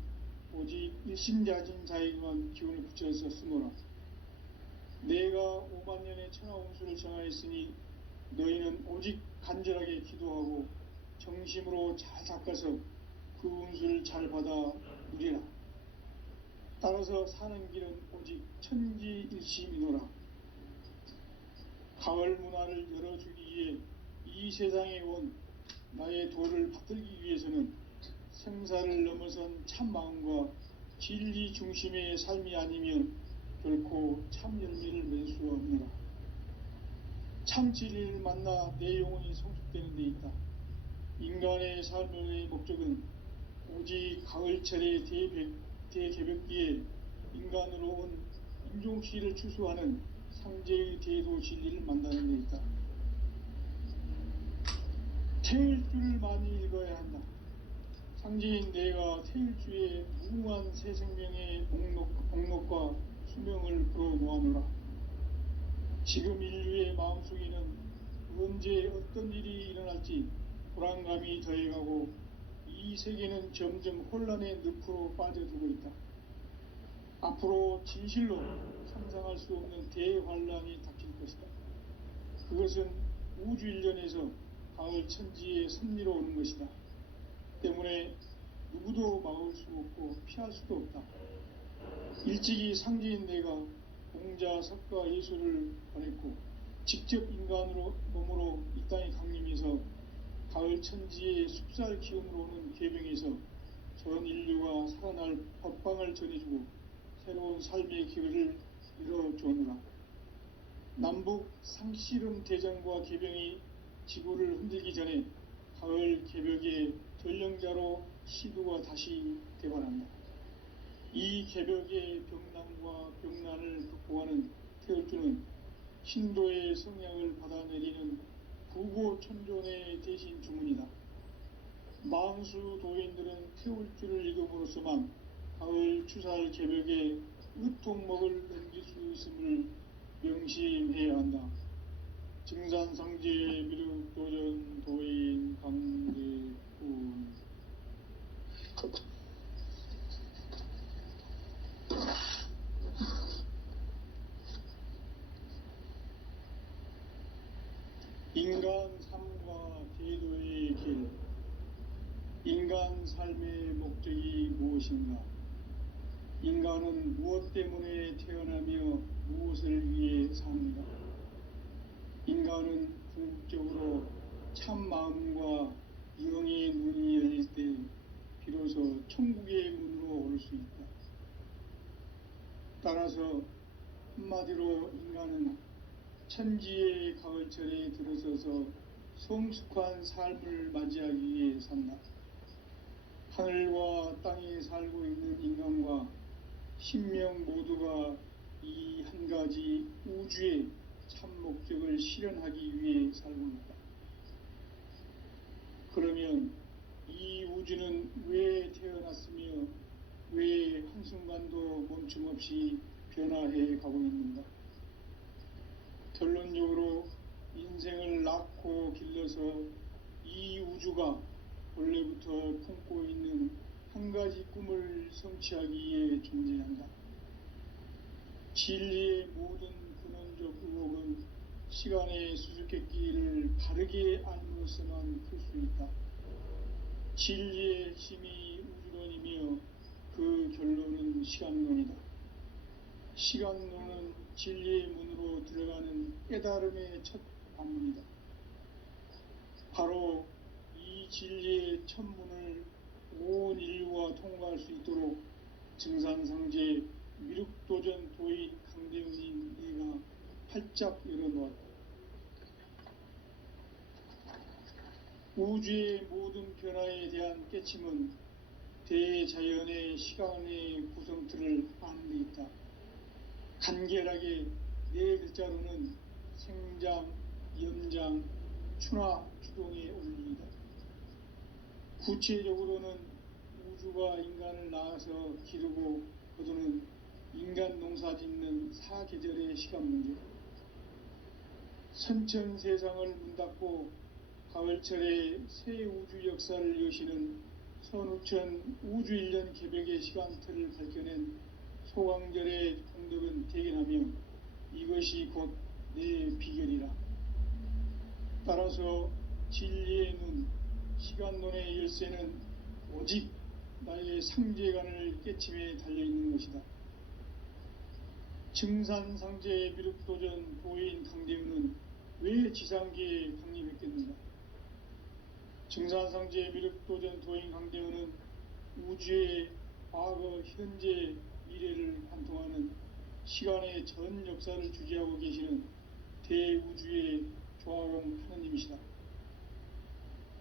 오직 일심자진 자에게만 기운을 붙여서 쓰노라. 내가 5만 년의 천하 운수를 정하였으니 너희는 오직 간절하게 기도하고 정심으로 잘 닦아서 그 운수를 잘 받아 누리라. 따라서 사는 길은 오직 천지일심이노라. 가을 문화를 열어주기 위해 이 세상에 온 나의 도를 받들기 위해서는 생사를 넘어선 참 마음과 진리 중심의 삶이 아니면 결코 참 열매를 맺을 수 없느라. 참 진리를 만나 내 영혼이 성숙되는 데 있다. 인간의 삶의 목적은 오직 가을철의 대개벽기에 인간으로 온 인종시를 추수하는 상제의 대도 진리를 만나는 데 있다. 태일주를 많이 읽어야 한다. 상제인 내가 태일주의 무궁한 새 생명의 목록과 수명을 불어놓아노라. 지금 인류의 마음속에는 언제 어떤 일이 일어날지 불안감이 더해가고 이 세계는 점점 혼란의 늪으로 빠져들고 있다. 앞으로 진실로 상상할 수 없는 대환란이 닥칠 것이다. 그것은 우주 일련에서 가을 천지의 섭리로 오는 것이다. 때문에 누구도 막을 수 없고 피할 수도 없다. 일찍이 상제인 내가 공자, 석가, 예수를 보냈고 직접 인간으로 몸으로 이 땅에 강림해서 가을 천지의 숲살 기운으로 오는 계병에서 전 인류가 살아날 법방을 전해주고 새로운 삶의 기회를 열어주느라. 남북 상씨름 대전과 계병이 지구를 흔들기 전에 가을 개벽의 전령자로 시두가 다시 대발한다. 이 개벽의 병난과 병난을 극복하는 태울주는 신도의 성향을 받아내리는 부고천존의 대신 주문이다. 만수 도인들은 태울주를 읽음으로써만 가을 추살 개벽의 으통목을 넘길 수 있음을 명심해야 한다. 증산상제 미륵도전 도인 강대군. 인간 삶과 제도의 길. 인간 삶의 목적이 무엇인가? 인간은 무엇 때문에 태어나며 무엇을 위해 삽니다. 인간은 궁극적으로 참 마음과 영의 눈이 열릴 때 비로소 천국의 문으로 올 수 있다. 따라서 한마디로 인간은 천지의 가을철에 들어서서 성숙한 삶을 맞이하기 위해 산다. 하늘과 땅에 살고 있는 인간과 신명 모두가 이 한 가지 우주의 참 목적을 실현하기 위해 살고 있다. 그러면 이 우주는 왜 태어났으며 왜 한순간도 멈춤 없이 변화해 가고 있는가? 결론적으로 인생을 낳고 길러서 이 우주가 원래부터 품고 있는 한 가지 꿈을 성취하기 위해 존재한다. 진리의 모든 근원적 의혹은 시간의 수수께끼를 바르게 알므로서만 풀 수 있다. 진리의 핵심이 우주론이며 그 결론은 시간론이다. 시간론은 진리의 문으로 들어가는 깨달음의 첫 관문이다. 바로 이 진리의 첫 문을 온 인류가 통과할 수 있도록 증산상제 미륵도전 도인 강대훈인 내가 활짝 열어놓았다. 우주의 모든 변화에 대한 깨침은 대자연의 시간의 구성틀을 아는 데 있다. 간결하게 네 글자로는 생장, 염장, 추나 추동의 원리이다. 구체적으로는 우주가 인간을 낳아서 기르고 거두는 인간 농사 짓는 사계절의 시간 문제. 선천 세상을 문 닫고 가을철에 새 우주 역사를 여시는 선우천 우주 1년 개벽의 시간틀을 밝혀낸 소강절의 공덕은 대견하며 이것이 곧 내 비결이라. 따라서 진리의 눈, 시간론의 열쇠는 오직 나의 상제관을 깨침에 달려있는 것이다. 증산상제 미륵도전 도인 강대훈은 왜 지상계에 강림했겠는가? 증산상제 미륵도전 도인 강대훈은 우주의 과거, 현재, 미래를 관통하는 시간의 전 역사를 주재하고 계시는 대우주의 조화공 하느님이시다.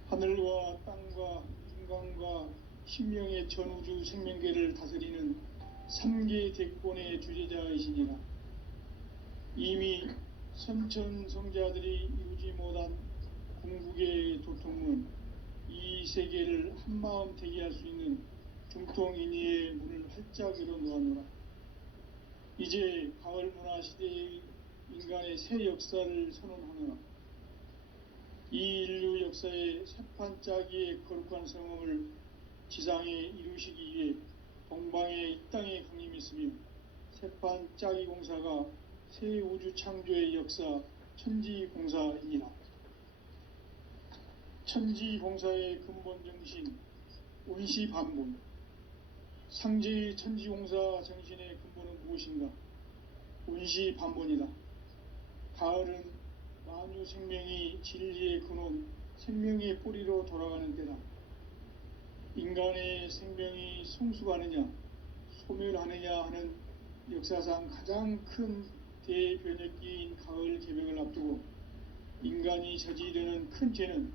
하늘과 땅과 인간과 신명의 전우주 생명계를 다스리는 3계 대권의 주재자이시니라. 이미 선천성자들이 이루지 못한 궁극의 도통은 이 세계를 한마음 되게 할 수 있는 중통인의의 문을 활짝 열어놓았노라. 이제 가을 문화 시대의 인간의 새 역사를 선언하노라. 이 인류 역사의 새판짜기의 거룩한 성음을 지상에 이루시기 위해 동방의 이 땅에 강림했으며 새판짜기 공사가 새 우주 창조의 역사 천지공사이니라. 천지공사의 근본 정신, 온시반본. 상제의 천지공사 정신의 근본은 무엇인가? 온시반본이다. 가을은 만유 생명이 진리의 근원, 생명의 뿌리로 돌아가는 때다. 인간의 생명이 성숙하느냐, 소멸하느냐 하는 역사상 가장 큰 대변혁기인 가을 개벽을 앞두고 인간이 저지르는 큰 죄는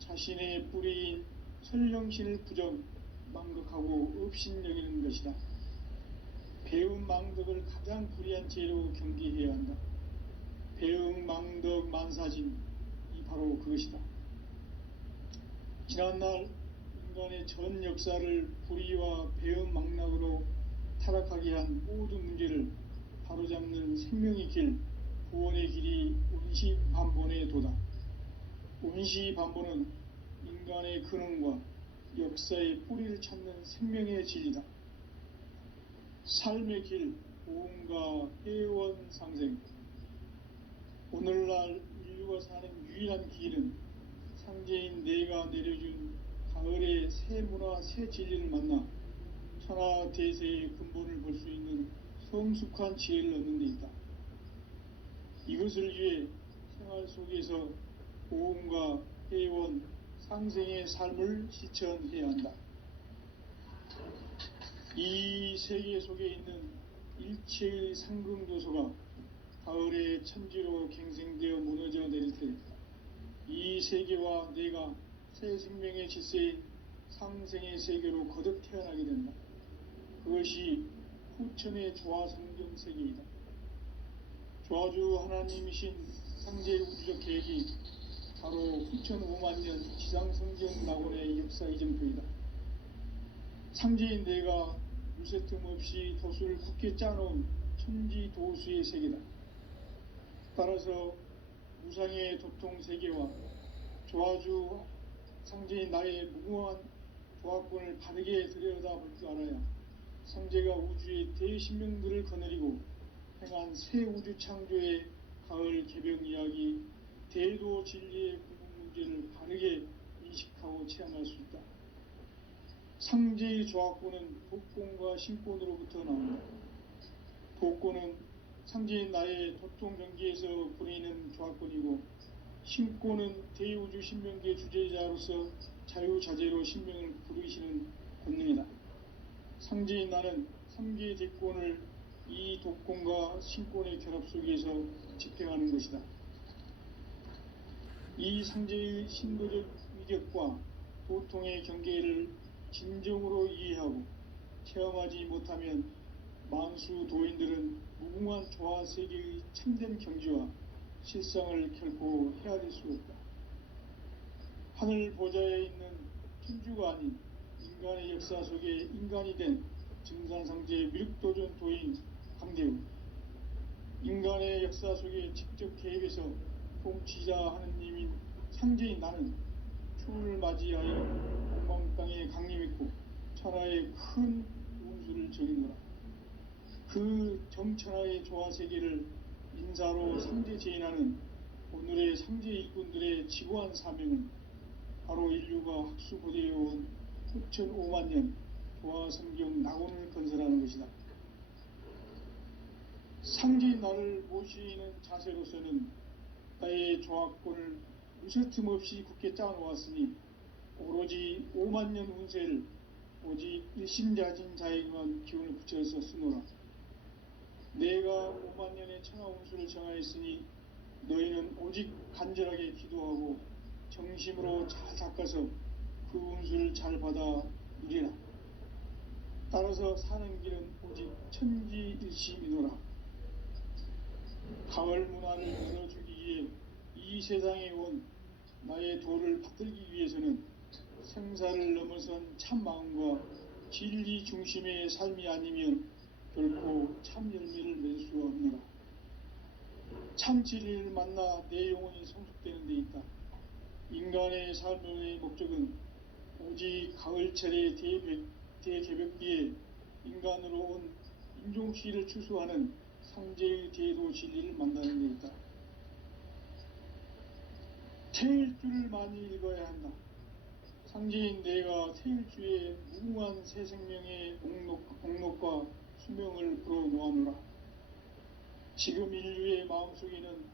자신의 뿌리인 설령신을 부정, 망덕하고 업신여기는 것이다. 배움 망덕을 가장 불의한 죄로 경계해야 한다. 배움 망덕 만사진, 이 바로 그것이다. 지난날 인간의 전 역사를 불의와 배움 망락으로 타락하게 한 모든 문제를 바로잡는 생명의 길, 구원의 길이 온시반본의 도다. 온시반본은 인간의 근원과 역사의 뿌리를 찾는 생명의 진리다. 삶의 길, 보험과 회원 상생. 오늘날 인류가 사는 유일한 길은 상제인 내가 내려준 가을의 새 문화, 새 진리를 만나 천하 대세의 근본을 볼 수 있는 성숙한 지혜를 얻는 데 있다. 이것을 위해 생활 속에서 보험과 회원, 상생의 삶을 실천해야 한다. 이 세계 속에 있는 일체의 상승도서가 가을의 천지로 갱생되어 무너져 내릴 때 이 세계와 내가 새 생명의 질서인 상생의 세계로 거듭 태어나게 된다. 그것이 후천의 조화성경 세계이다. 조화주 하나님이신 상제의 우주적 계획이 바로 후천 5만년 지상성경 낙원의 역사 이정표이다. 상제인 내가 유세틈 없이 도수를 굳게 짜놓은 천지도수의 세계다. 따라서 무상의 도통 세계와 조화주 상제인 나의 무궁한 조화권을 바르게 들여다볼 줄 알아야 상제가 우주의 대신명들을 거느리고 행한 새 우주 창조의 가을 개벽 이야기, 대도 진리의 구분 문제를 바르게 인식하고 체험할 수 있다. 상제의 조화권은 독권과 신권으로부터 나온다. 독권은 상제인 나의 도통 경계에서 부리는 조화권이고, 신권은 대우주 신명계 주제자로서 자유자재로 신명을 부르시는 권능이다. 상제인 나는 3개의 대권을 이 독권과 신권의 결합 속에서 집행하는 것이다. 이 상제의 신도적 위력과 도통의 경계를 진정으로 이해하고 체험하지 못하면 만수 도인들은 무궁한 조화 세계의 참된 경지와 실상을 결코 헤아릴 수 없다. 하늘 보좌에 있는 천주가 아닌 인간의 역사 속에 인간이 된 증산상제의 미륵도전 도인 강대우, 인간의 역사 속에 직접 개입해서 통치자 하느님인 상제인 나는 추운을 맞이하여 동방 땅에 강림했고 천하의 큰 운수를 적이노라. 그 정천하의 조화세계를 인사로 상제 제인하는 오늘의 상제 일꾼들의 지고한 사명은 바로 인류가 학수고대해온 후천 5만년 조화성경 낙원을 건설하는 것이다. 상제인 나를 모시는 자세로서는 나의 조화권을 무쇠틈 없이 굳게 짜놓았으니 오로지 5만년 운세를 오직 일심자진 자에게만 기운을 붙여서 쓰노라. 내가 5만년의 천하 운수를 정하였으니 너희는 오직 간절하게 기도하고 정심으로 잘 닦아서 그 운수를 잘 받아 누리라. 따라서 사는 길은 오직 천지일심이노라. 가을 문화를 열어주기 위해 이 세상에 온 나의 도를 받들기 위해서는 생사를 넘어선 참 마음과 진리 중심의 삶이 아니면 결코 참 열매를 맺을 수 없노라. 참 진리를 만나 내 영혼이 성숙되는 데 있다. 인간의 삶의 목적은 오직 가을철의 대개벽기에 인간으로 온 인종시를 추수하는 상제의 대도 진리를 만나는 데 있다. 태일주를 많이 읽어야 한다. 상제인 내가 태일주의 무궁한 새 생명의 공록과 수명을 불어놓아노라. 지금 인류의 마음속에는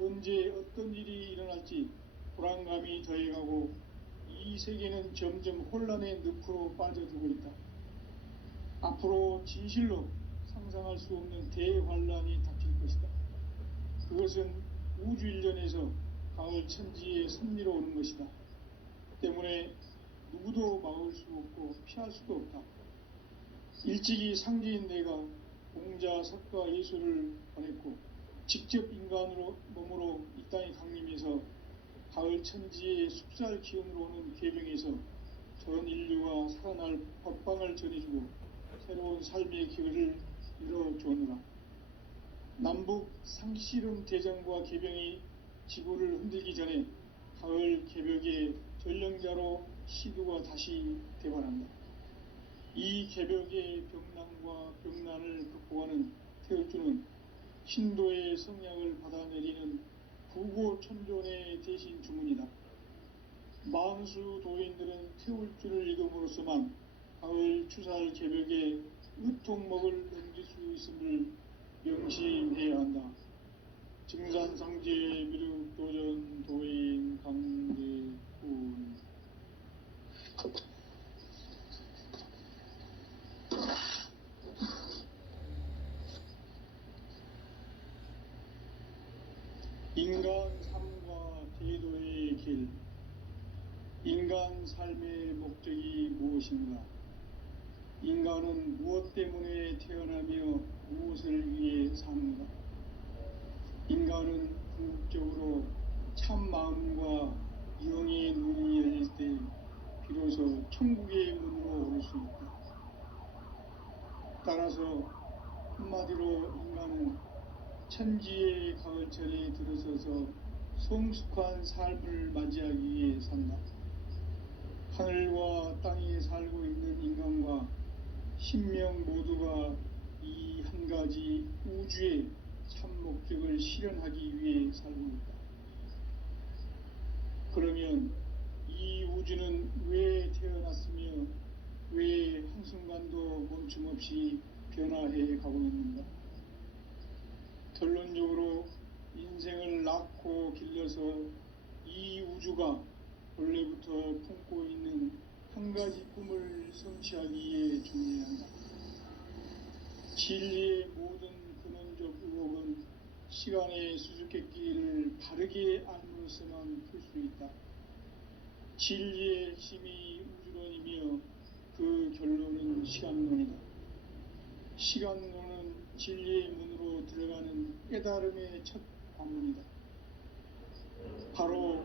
언제 어떤 일이 일어날지 불안감이 더해가고 이 세계는 점점 혼란의 늪으로 빠져들고 있다. 앞으로 진실로 상상할 수 없는 대환란이 닥칠 것이다. 그것은 우주 일련에서 가을 천지에 섭리로 오는 것이다. 때문에 누구도 막을 수 없고 피할 수도 없다. 일찍이 상제인 내가 공자, 석가, 예수를 보냈고 직접 인간으로 몸으로 이 땅에 강림해서 가을 천지의 숲살 기운으로 오는 계병에서 전 인류가 살아날 법방을 전해주고 새로운 삶의 기회를 이뤄주었노라. 남북 상씨름 대전과 계병이 지구를 흔들기 전에 가을 개벽의 전령자로 시두가 다시 대발한다. 이 개벽의 병난과 병난을 극복하는 태울주는 신도의 성향을 받아내리는 부고천존의 대신 주문이다. 만수 도인들은 태울주를 읽음으로써만 가을 추살 개벽에 으통먹을 넘길 수 있음을 명심해야 한다. 증산상제 미륵도전 도인 강대군. 인간 삶과 제도의 길. 인간 삶의 목적이 무엇인가? 인간은 무엇 때문에 태어나며 무엇을 위해 사는가? 인간은 궁극적으로 참 마음과 영의 눈이 열릴 때 비로소 천국의 문으로 오를 수 있다. 따라서 한마디로 인간은 천지의 가을철에 들어서서 성숙한 삶을 맞이하기 위해 산다. 하늘과 땅에 살고 있는 인간과 신명 모두가 이 한 가지 우주의 참 목적을 실현하기 위해 살고 있다. 그러면 이 우주는 왜 태어났으며 왜 한순간도 멈춤없이 변화해 가고 있는가? 결론적으로 인생을 낳고 길러서 이 우주가 원래부터 품고 있는 한 가지 꿈을 성취하기 위해 존재해야 한다. 진리의 모든 근원적 의혹은 시간의 수수께끼를 바르게 알므로서만 풀 수 있다. 진리의 핵심이 우주론이며 그 결론은 시간론이다. 시간론은 진리의 문으로 들어가는 깨달음의 첫 관문이다. 바로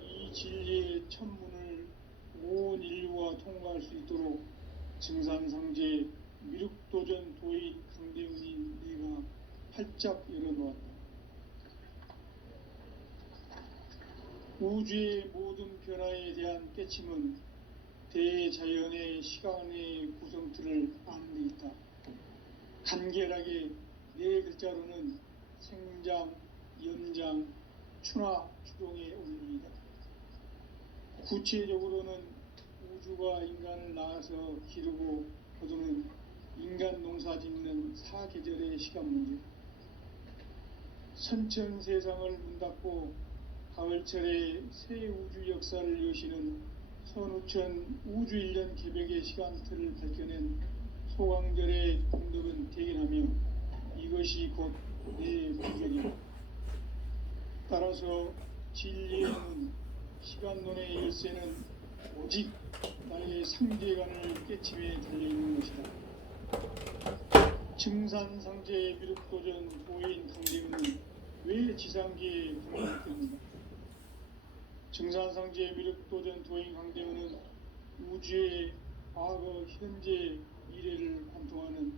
이 진리의 첫 문을 온 인류가 통과할 수 있도록 증산상제 미륵도전 도인 강대훈이 내가 활짝 열어놓았다. 우주의 모든 변화에 대한 깨침은 대자연의 시간의 구성틀을 아는 데 있다. 간결하게 네 글자로는 생장, 연장, 추나 추동의 원리이다. 구체적으로는 우주가 인간을 낳아서 기르고 거두는 인간 농사 짓는 사계절의 시간 문제. 선천 세상을 문 닫고 가을철에 새 우주 역사를 여시는 선우천 우주 일년 개벽의 시간틀을 밝혀낸 소강절의 공덕은 대견하며 이것이 곧 내 부적이다. 따라서 진리의 문, 시간론의 열쇠는 오직 나의 상제관을 깨침에 달려있는 것이다. 증산상제 미륵도전 도인 강대훈은 왜 지상계에 공을 들는가? 증산상제 미륵도전 도인 강대훈은 우주의 과거, 현재, 미래를 관통하는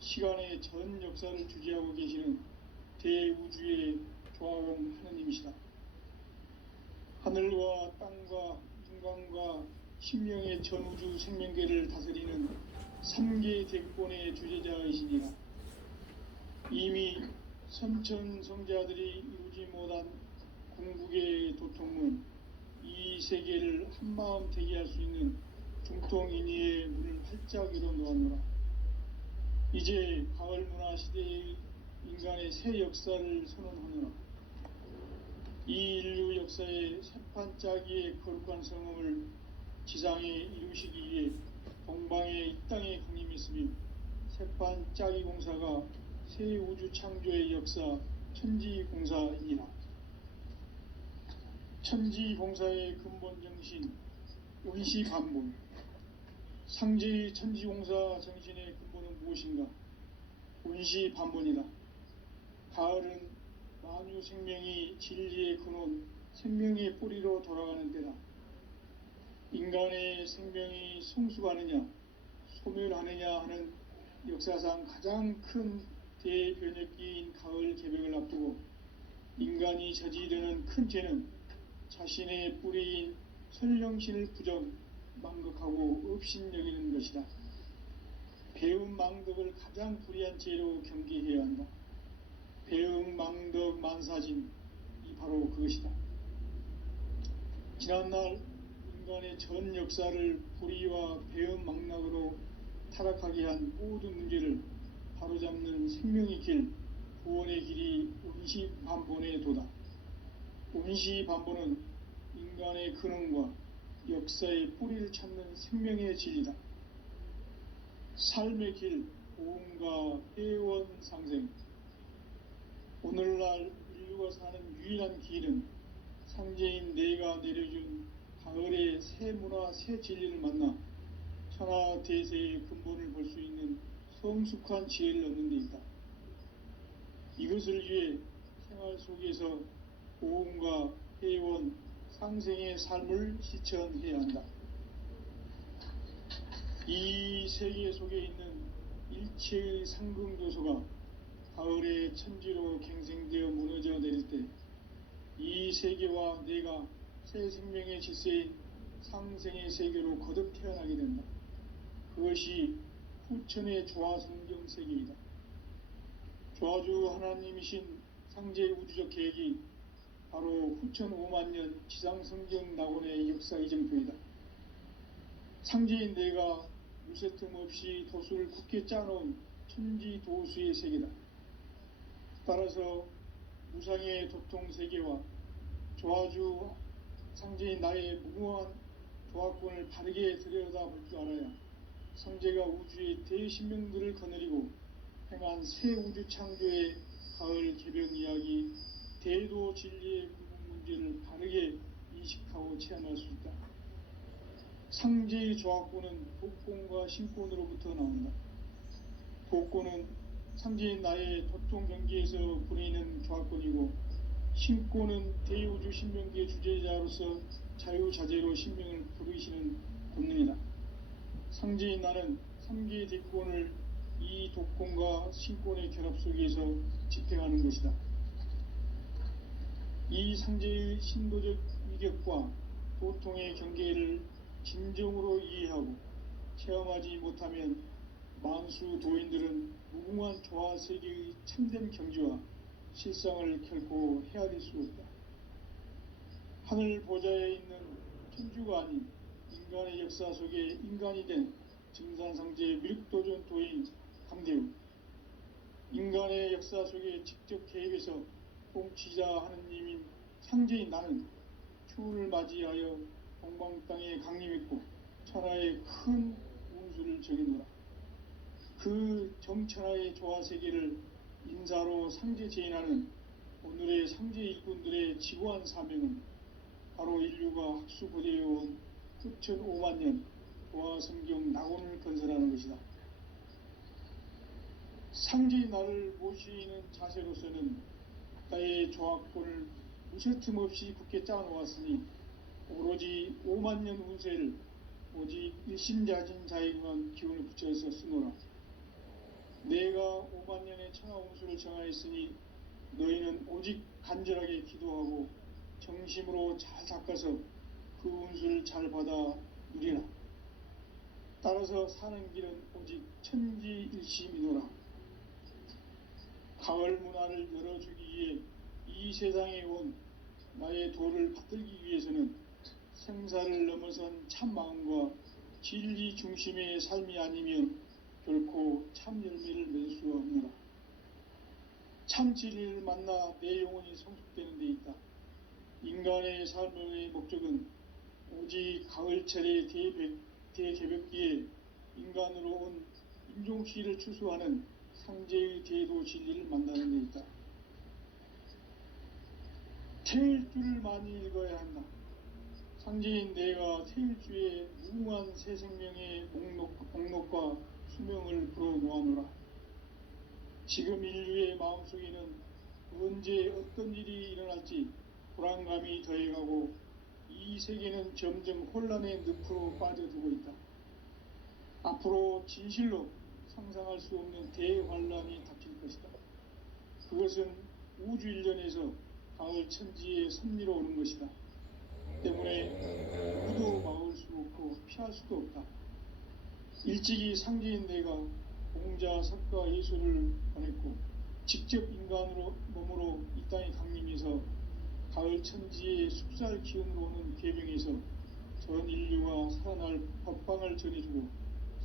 시간의 전 역사를 주재하고 계시는 대우주의 조화원 하느님이시다. 하늘과 땅과 인간과 신명의 전우주 생명계를 다스리는 3개 대권의 주재자이시니라. 이미 선천성자들이 이루지 못한 궁극의 도통문, 이 세계를 한마음 되게 할 수 있는 중통인의의 문을 활짝 열어 놓았노라. 이제 가을 문화 시대의 인간의 새 역사를 선언하노라. 이 인류 역사의 새판짜기의 거룩한 성음을 지상에 이루시기 위해 동방의 이 땅에 강림했으며 새판짜기 공사가 새 우주 창조의 역사 천지공사이니라. 천지공사의 근본 정신 원시반본. 상제의 천지공사 정신의 근본은 무엇인가? 원시반본이다. 가을은 만유 생명이 진리의 근원, 생명의 뿌리로 돌아가는 때다. 인간의 생명이 성숙하느냐, 소멸하느냐 하는 역사상 가장 큰 대변혁기인 가을 개벽을 앞두고 인간이 저지르는 큰 죄는 자신의 뿌리인 설령신을 부정, 망극하고 업신여기는 것이다. 배움 망덕을 가장 불의한 죄로 경계해야 한다. 배움 망덕 만사진이 바로 그것이다. 지난날 인간의 전 역사를 불의와 배움 망락으로 타락하게 한 모든 문제를 바로잡는 생명의 길, 구원의 길이 원시반본의 도다. 원시반본은 인간의 근원과 역사의 뿌리를 찾는 생명의 진리다. 삶의 길, 보험과 회원 상생. 오늘날 인류가 사는 유일한 길은 상제인 내가 내려준 가을의 새 문화, 새 진리를 만나 천하 대세의 근본을 볼 수 있는 성숙한 지혜를 얻는 데 있다. 이것을 위해 생활 속에서 보험과 회원, 상생의 삶을 실천해야 한다. 이 세계 속에 있는 일체의 상승도소가 가을의 천지로 갱생되어 무너져 내릴 때 이 세계와 내가 새 생명의 질서인 상생의 세계로 거듭 태어나게 된다. 그것이 후천의 조화성경 세계이다. 조화주 하나님이신 상제의 우주적 계획이 바로 후천 5만년 지상성경 낙원의 역사 이정표이다. 상제인 내가 무쇠틈 없이 도수를 굳게 짜놓은 천지도수의 세계다. 따라서 무상의 도통 세계와 조화주 상제인 나의 무궁한 조화권을 바르게 들여다볼 줄 알아야 상제가 우주의 대신명들을 거느리고 행한 새 우주 창조의 가을 개벽 이야기, 대도 진리의 궁극 문제를 바르게 인식하고 체험할 수 있다. 상제의 조화권은 도권과 신권으로부터 나온다. 도권은 상제인 나의 도통 경계에서 부리는 조화권이고, 신권은 대우주 신명기의 주제자로서 자유자재로 신명을 부르시는 본능이다. 상제인 나는 3개의 대권을 이 도권과 신권의 결합 속에서 집행하는 것이다. 이 상제의 신도적 위격과 도통의 경계를 진정으로 이해하고 체험하지 못하면 만수 도인들은 무궁한 조화세계의 참된 경지와 실상을 결코 헤아릴 수 없다. 하늘 보좌에 있는 천주가 아닌 인간의 역사 속에 인간이 된 증산상제의 밀도전 도인 강대우, 인간의 역사 속에 직접 개입해서 통치자 하느님인 상제인 나는 추운을 맞이하여 동방 땅에 강림했고 천하의 큰 운수를 정해놓으라. 그 정천하의 조화세계를 인사로 상제 제인하는 오늘의 상제 일꾼들의 지고한 사명은 바로 인류가 학수고대해온 후천 5만년 조화성경 낙원을 건설하는 것이다. 상제인 나를 모시는 자세로서는 나의 조화권을 무쇠틈 없이 굳게 짜놓았으니 오로지 5만년 운세를 오직 일심자진 자에게만 기운을 붙여서 쓰노라. 내가 5만년의 천하 운수를 정하였으니 너희는 오직 간절하게 기도하고 정심으로 잘 닦아서 그 운수를 잘 받아 누리라. 따라서 사는 길은 오직 천지일심이노라. 가을 문화를 열어주기 위해 이 세상에 온 나의 도를 받들기 위해서는 생사를 넘어선 참 마음과 진리 중심의 삶이 아니면 결코 참 열매를 맺을 수가 없노라. 참 진리를 만나 내 영혼이 성숙되는 데 있다. 인간의 삶의 목적은 오직 가을철의 대개벽기에 인간으로 온 인종시를 추수하는 상제의 대도 진리를 만나는 데 있다. 태일주를 많이 읽어야 한다. 상제인 내가 태일주의 무궁한 새 생명의 목록과 수명을 불어놓아노라. 지금 인류의 마음속에는 언제 어떤 일이 일어날지 불안감이 더해가고 이 세계는 점점 혼란의 늪으로 빠져들고 있다. 앞으로 진실로 상상할 수 없는 대환란이 닥칠 것이다. 그것은 우주 일련에서 가을 천지의 섭리로 오는 것이다. 때문에 누구도 막을 수 없고 피할 수도 없다. 일찍이 상제인 내가 공자, 석가, 예수를 보냈고 직접 인간으로 몸으로 이 땅에 강림해서 가을 천지의 숲살 기운으로 오는 계명에서 전 인류가 살아날 법방을 전해주고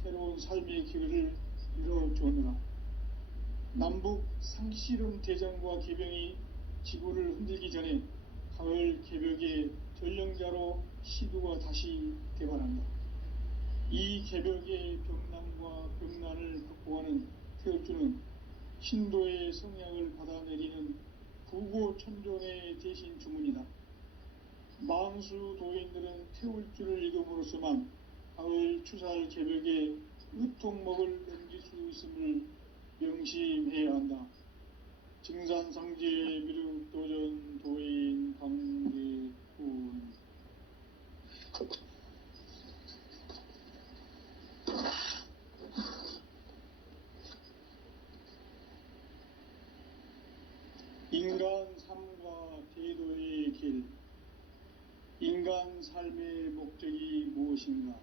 새로운 삶의 기회를 이뤄주느라. 남북 상씨름 대전과 계병이 지구를 흔들기 전에 가을 개벽의 전령자로 시두가 다시 개발한다. 이 개벽의 병난과 병난을 극복하는 태울주는 신도의 성향을 받아내리는 부고천존의 대신 주문이다. 만수 도인들은 태울주를 읽음으로써만 가을 추살 개벽에 의통목을 넘길 수 있음을 명심해야 한다. 증산상제 미륵도전 도인 강대군. 인간 삶과 대도의 길. 인간 삶의 목적이 무엇인가?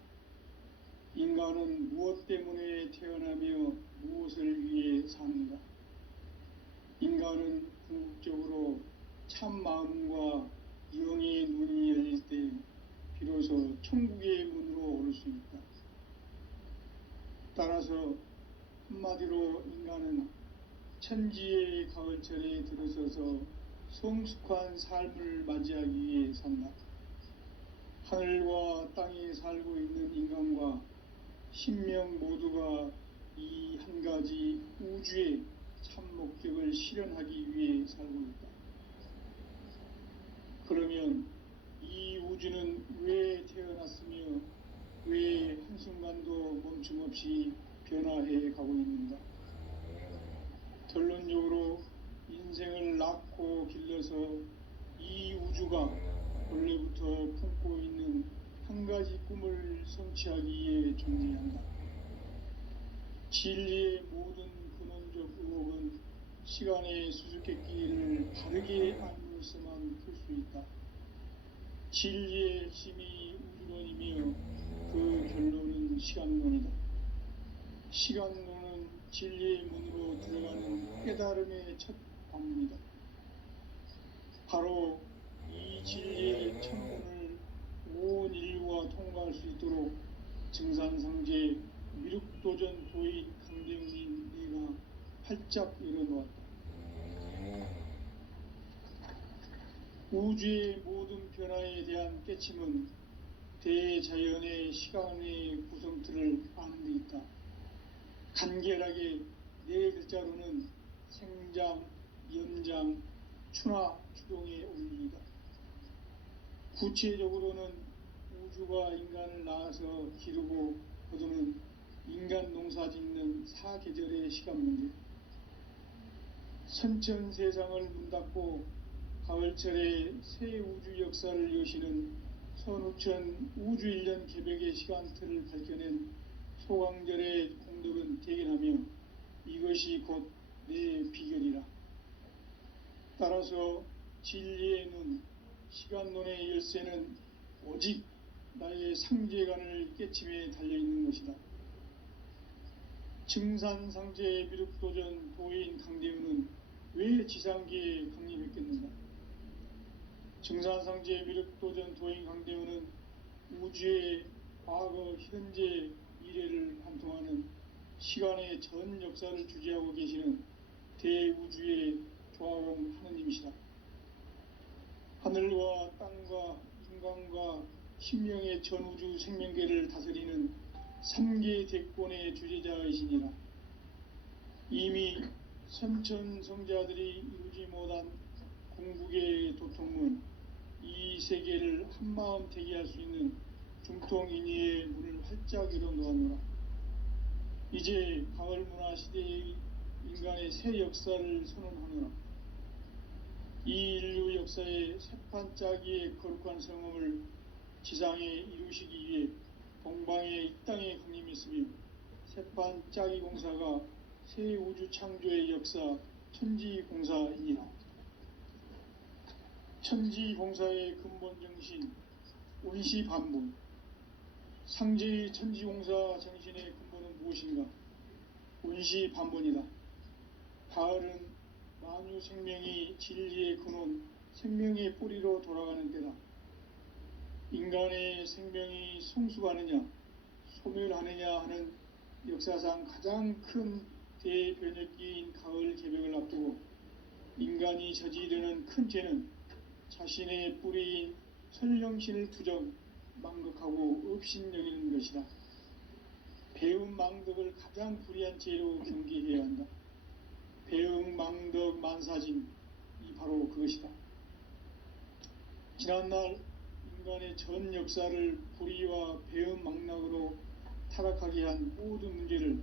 인간은 무엇 때문에 태어나며 무엇을 위해 사는가? 인간은 궁극적으로 참 마음과 영의 눈이 열릴 때 비로소 천국의 문으로 오를 수 있다. 따라서 한마디로 인간은 천지의 가을철에 들어서서 성숙한 삶을 맞이하기 위해 산다. 하늘과 땅에 살고 있는 인간과 신명 모두가 이 한 가지 우주의 참 목적을 실현하기 위해 살고 있다. 그러면 이 우주는 왜 태어났으며 왜 한순간도 멈춤없이 변화해 가고 있는가? 결론적으로 인생을 낳고 길러서 이 우주가 원래부터 품고 있는 한 가지 꿈을 성취하기 위해 존재한다. 진리의 모든 근원적 의혹은 시간의 수수께끼를 바르게 알므로서만 풀 수 있다. 진리의 핵심이 우주론이며 그 결론은 시간론이다. 시간론은 진리의 문으로 들어가는 깨달음의 첫 방문이다. 바로 이 진리의 천문을 온 인류가 통과할 수 있도록 증산상제 미륵도전 도인 강대웅인 내가 활짝 열어놓았다. 우주의 모든 변화에 대한 깨침은 대자연의 시간의 구성틀을 아는 데 있다. 간결하게 네 글자로는 생장, 연장, 추나 추동의 원리이다. 구체적으로는 우주가 인간을 낳아서 기르고 거두는 인간 농사 짓는 사계절의 시간 문제. 선천 세상을 문닫고 가을철에 새 우주 역사를 여시는 선우천 우주일년 개벽의 시간틀을 밝혀낸 소강절의 공덕은 대견하며 이것이 곧 내 비결이라. 따라서 진리의 눈, 시간론의 열쇠는 오직 나의 상제관을 깨침에 달려있는 것이다. 증산상제 미륵도전 도인 강대훈은 왜 지상계에 강림했겠는가? 증산상제 미륵도전 도인 강대훈은 우주의 과거, 현재, 미래를 관통하는 시간의 전 역사를 주재하고 계시는 대우주의 조화공 하느님이시다. 하늘과 땅과 인간과 신명의 전우주 생명계를 다스리는 삼계 대권의 주재자이시니라. 이미 선천성자들이 이루지 못한 궁극의 도통문, 이 세계를 한마음 대기할 수 있는 중통인의의 문을 활짝 열어 놓았노라. 이제 가을 문화 시대의 인간의 새 역사를 선언하노라. 이 인류 역사의 새판짜기의 거룩한 성음을 지상에 이루시기 위해 동방의 이 땅에 강림했으며 새판짜기 공사가 새 우주 창조의 역사 천지공사이니라. 천지공사의 근본 정신 온시반본, 상제의 천지공사 정신의 근본은 무엇인가? 온시반본이다. 가을은 만유 생명이 진리의 근원, 생명의 뿌리로 돌아가는 때다. 인간의 생명이 성숙하느냐, 소멸하느냐 하는 역사상 가장 큰 대변혁기인 가을 개벽을 앞두고 인간이 저지르는 큰 죄는 자신의 뿌리인 설령신을 부정, 망극하고 업신여기는 것이다. 배움 망덕을 가장 불의한 죄로 경계해야 한다. 배움 망덕 만사진이 바로 그것이다. 지난날 인간의 전 역사를 불의와 배움 망락으로 타락하게 한 모든 문제를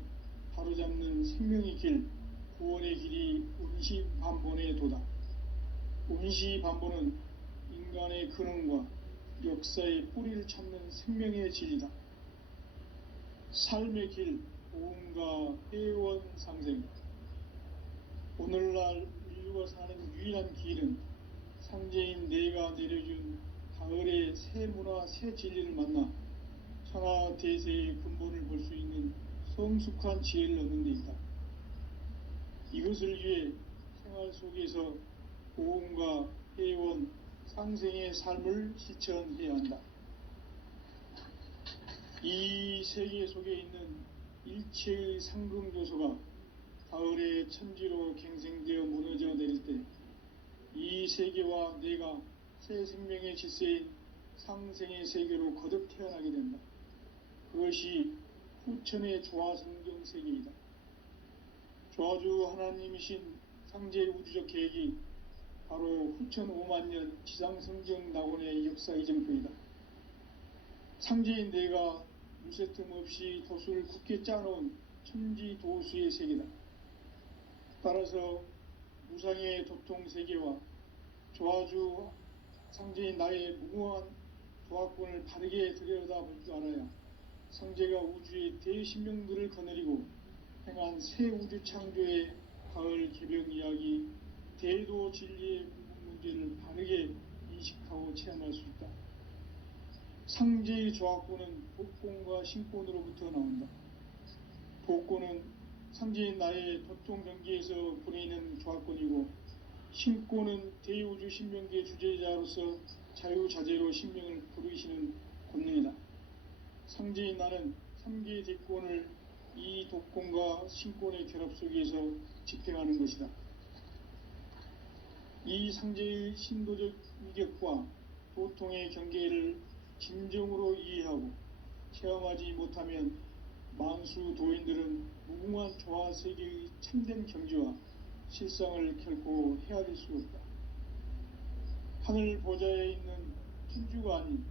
바로잡는 생명의 길, 구원의 길이 온시반본의 도다. 온시반본은 인간의 근원과 역사의 뿌리를 찾는 생명의 진리다. 삶의 길, 보험과 회원 상생. 오늘날 인류가 사는 유일한 길은 상제인 내가 내려준 가을의 새 문화, 새 진리를 만나 천하 대세의 근본을 볼 수 있는 성숙한 지혜를 얻는 데 있다. 이것을 위해 생활 속에서 보험과 회원, 상생의 삶을 실천해야 한다. 이 세계 속에 있는 일체의 상금 요소가 가을의 천지로 갱생되어 무너져 내릴 때 이 세계와 내가 새 생명의 질서인 상생의 세계로 거듭 태어나게 된다. 그것이 후천의 조화성경 세계이다. 조화주 하나님이신 상제 우주적 계획이 바로 후천 5만년 지상성경 낙원의 역사 이정표이다. 상제인 내가 무쇠틈 없이 도수를 굳게 짜놓은 천지도수의 세계다. 따라서 무상의 도통세계와 조화주 상제인 나의 무궁한 조화권을 바르게 들여다볼 줄 알아야 상제가 우주의 대신명들을 거느리고 행한 새 우주 창조의 가을 개벽 이야기, 대도 진리의 궁극 문제를 바르게 인식하고 체험할 수 있다. 상제의 조화권은 복권과 신권으로부터 나온다. 복권은 상제인 나의 도통 경계에서 보내는 조화권이고, 신권은 대우주 신명계 주제자로서 자유자재로 신명을 부르시는 권능이다. 상제인 나는 3개의 대권을 이 독권과 신권의 결합 속에서 집행하는 것이다. 이 상제의 신도적 위격과 도통의 경계를 진정으로 이해하고 체험하지 못하면 만수 도인들은 무궁한 조화 세계의 참된 경지와 실상을 결코 헤아릴 수 없다. 하늘 보좌에 있는 천주가 아닌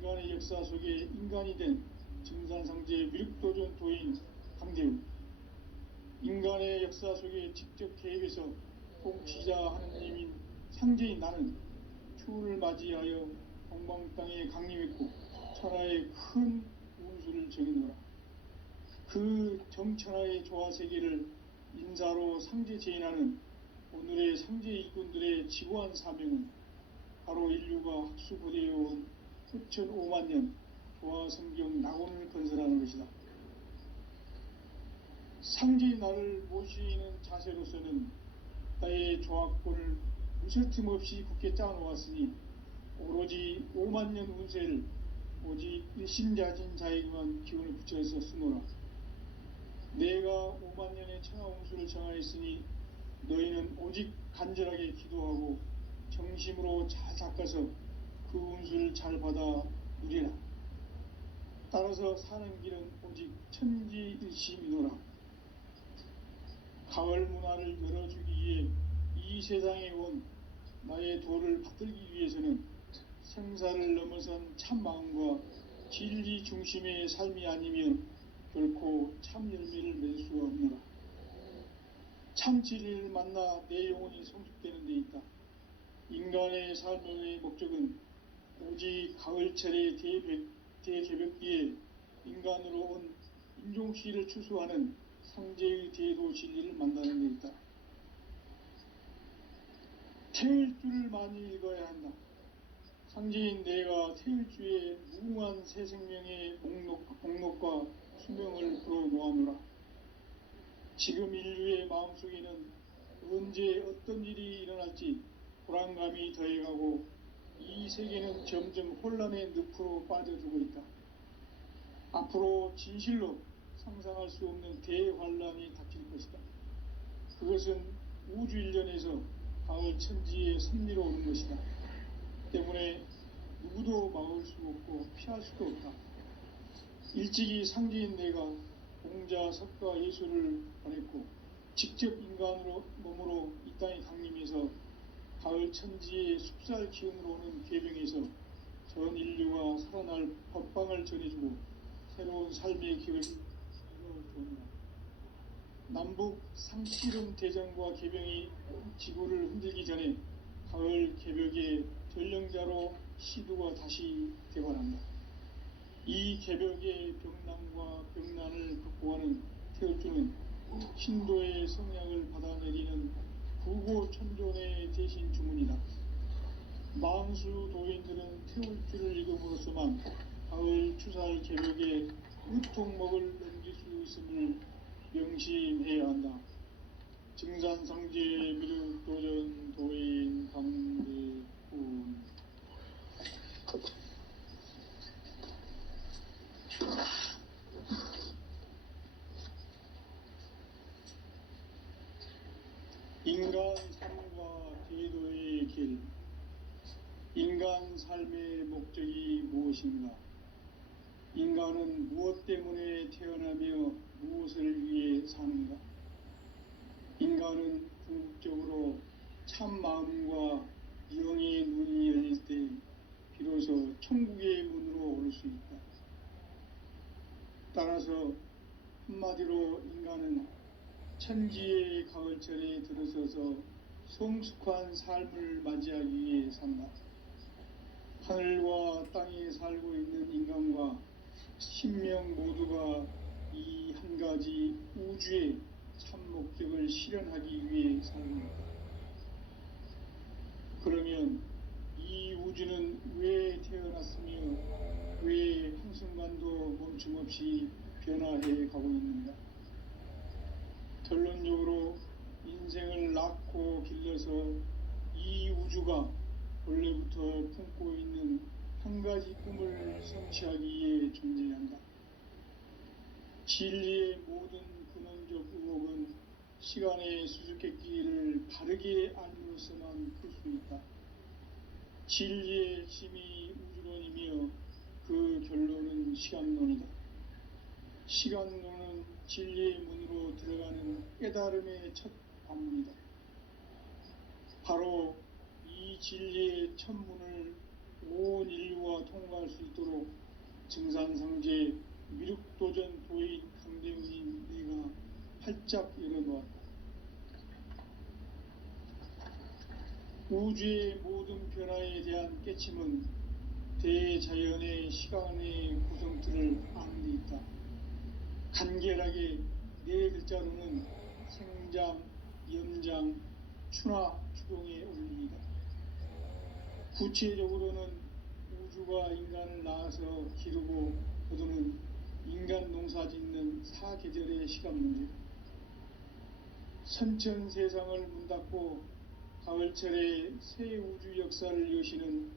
인간의 역사 속에 인간이 된 증산상제 미륵도전 도인 강대우, 인간의 역사 속에 직접 개입해서 통치자 하느님인 상제인 나는 추운을 맞이하여 동방 땅에 강림했고 천하의 큰 운수를 정해놓으라. 그 정천하의 조화 세계를 인사로 상제 제인하는 오늘의 상제 일꾼들의 지고한 사명은 바로 인류가 학수부대해온 후천 5만년 조화 성경 낙원을 건설하는 것이다. 상제의 나를 모시는 자세로서는 나의 조화권을 무쇠틈 없이 굳게 짜놓았으니 오로지 5만년 운세를 오직 일심자진 자에게만 기운을 붙여서 쓰노라. 내가 5만 년의 천하홍수를 정하였으니 너희는 오직 간절하게 기도하고 정심으로 잘 닦아서 그 운수를 잘 받아 누리라. 따라서 사는 길은 오직 천지일심이노라. 가을 문화를 열어주기 위해 이 세상에 온 나의 도를 받들기 위해서는 생사를 넘어선 참 마음과 진리 중심의 삶이 아니면 결코 참 열매를 맺을 수가 없노라. 참 진리를 만나 내 영혼이 성숙되는 데 있다. 인간의 삶의 목적은 오직 가을철의 대개벽기에 인간으로 온 인종시를 추수하는 상제의 대도 진리를 만나는 데 있다. 태일주를 많이 읽어야 한다. 상제인 내가 태일주의 무궁한 새 생명의 목록과 수명을 풀어놓아노라. 지금 인류의 마음속에는 언제 어떤 일이 일어날지 불안감이 더해가고 이 세계는 점점 혼란의 늪으로 빠져들고 있다. 앞으로 진실로 상상할 수 없는 대환란이 닥칠 것이다. 그것은 우주 일련에서 가을 천지의 섭리로 오는 것이다. 때문에 누구도 막을 수 없고 피할 수도 없다. 일찍이 상제인 내가 공자, 석가, 예수를 보냈고 직접 인간으로 몸으로 이 땅에 강림해서 가을 천지의 숲살 기운으로 오는 계병에서 전 인류가 살아날 법방을 전해주고 새로운 삶의 길을 열어주었노라. 남북 상씨름 대전과 계병이 지구를 흔들기 전에 가을 개벽의 전령자로 시두가 다시 되관한다. 이 개벽의 병난과 병난을 극복하는 태울주는 신도의 성향을 받아내리는 부고천존의 대신 주문이다. 망수 도인들은 태울주를 읽음으로써만 가을 추살 개벽의 으통목을 넘길 수 있음을 명심해야 한다. 증산상제 미륵도전 도인 강대군. 인간 삶과 제도의 길. 인간 삶의 목적이 무엇인가? 인간은 무엇 때문에 태어나며 무엇을 위해 사는가? 인간은 궁극적으로 참 마음과 영의 눈이 열릴 때 비로소 천국의 문으로 오를 수 있다. 따라서 한마디로 인간은 천지의 가을철에 들어서서 성숙한 삶을 맞이하기 위해 산다. 하늘과 땅에 살고 있는 인간과 신명 모두가 이 한 가지 우주의 참 목적을 실현하기 위해 살고 있다. 그러면 이 우주는 왜 태어났으며 왜 한순간도 멈춤없이 변화해 가고 있는가? 결론적으로 인생을 낳고 길러서 이 우주가 원래부터 품고 있는 한 가지 꿈을 성취하기 위해 존재한다. 진리의 모든 근원적 의혹은 시간의 수수께끼를 바르게 알므로서만 풀 수 있다. 진리의 핵심이 우주론이며 그 결론은 시간론이다. 시간론은 진리의 문으로 들어가는 깨달음의 첫 관문이다. 바로 이 진리의 첫 문을 온 인류가 통과할 수 있도록 증산상제 미륵도전 도인 강대훈인 네가 활짝 열어놓았다. 우주의 모든 변화에 대한 깨침은 대자연의 시간의 구성틀을 아는 데 있다. 간결하게 네 글자로는 생장, 염장, 추나, 추동의 원리이다. 구체적으로는 우주가 인간을 낳아서 기르고 거두는 인간 농사 짓는 사계절의 시간 문제다. 선천 세상을 문 닫고 가을철에 새 우주 역사를 여시는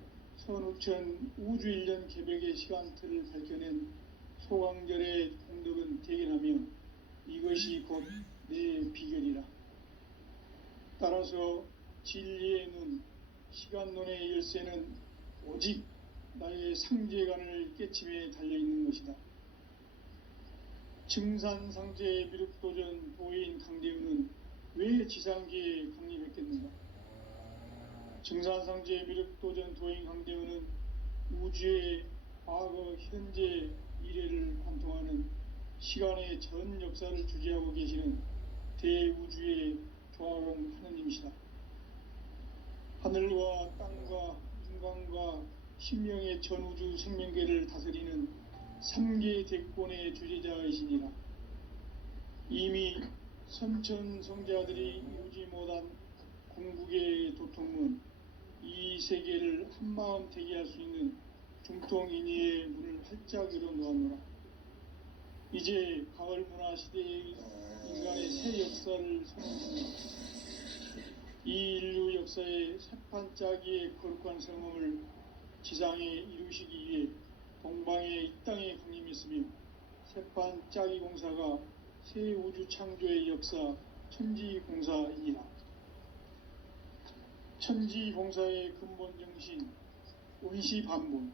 선우천 우주일년 개벽의 시간틀을 밝혀낸 소강절의 공덕은 대견하며 이것이 곧 내 비결이라. 따라서 진리의 눈, 시간론의 열쇠는 오직 나의 상제관을 깨침에 달려있는 것이다. 증산상제의 미륵도전 도인 강대우는 왜 지상계에 강림했겠는가? 증산상제의 미륵도전 도인 강대우는 우주의 과거, 현재, 미래를 관통하는 시간의 전 역사를 주재하고 계시는 대우주의 조화공 하느님이시다. 하늘과 땅과 인간과 신명의 전우주 생명계를 다스리는 3계 대권의 주재자이시니라. 이미 선천성자들이 이루지 못한 궁극의 도통문, 이 세계를 한마음 되게 할 수 있는 중통인의의 문을 활짝 열어놓았노라. 이제 가을 문화 시대의 인간의 새 역사를 선언합니다. 이 인류 역사의 새판짜기의 거룩한 성음을 지상에 이루시기 위해 동방의 이 땅에 강림했으며 새판짜기 공사가 새 우주 창조의 역사 천지공사이니라. 천지공사의 근본 정신 원시반본,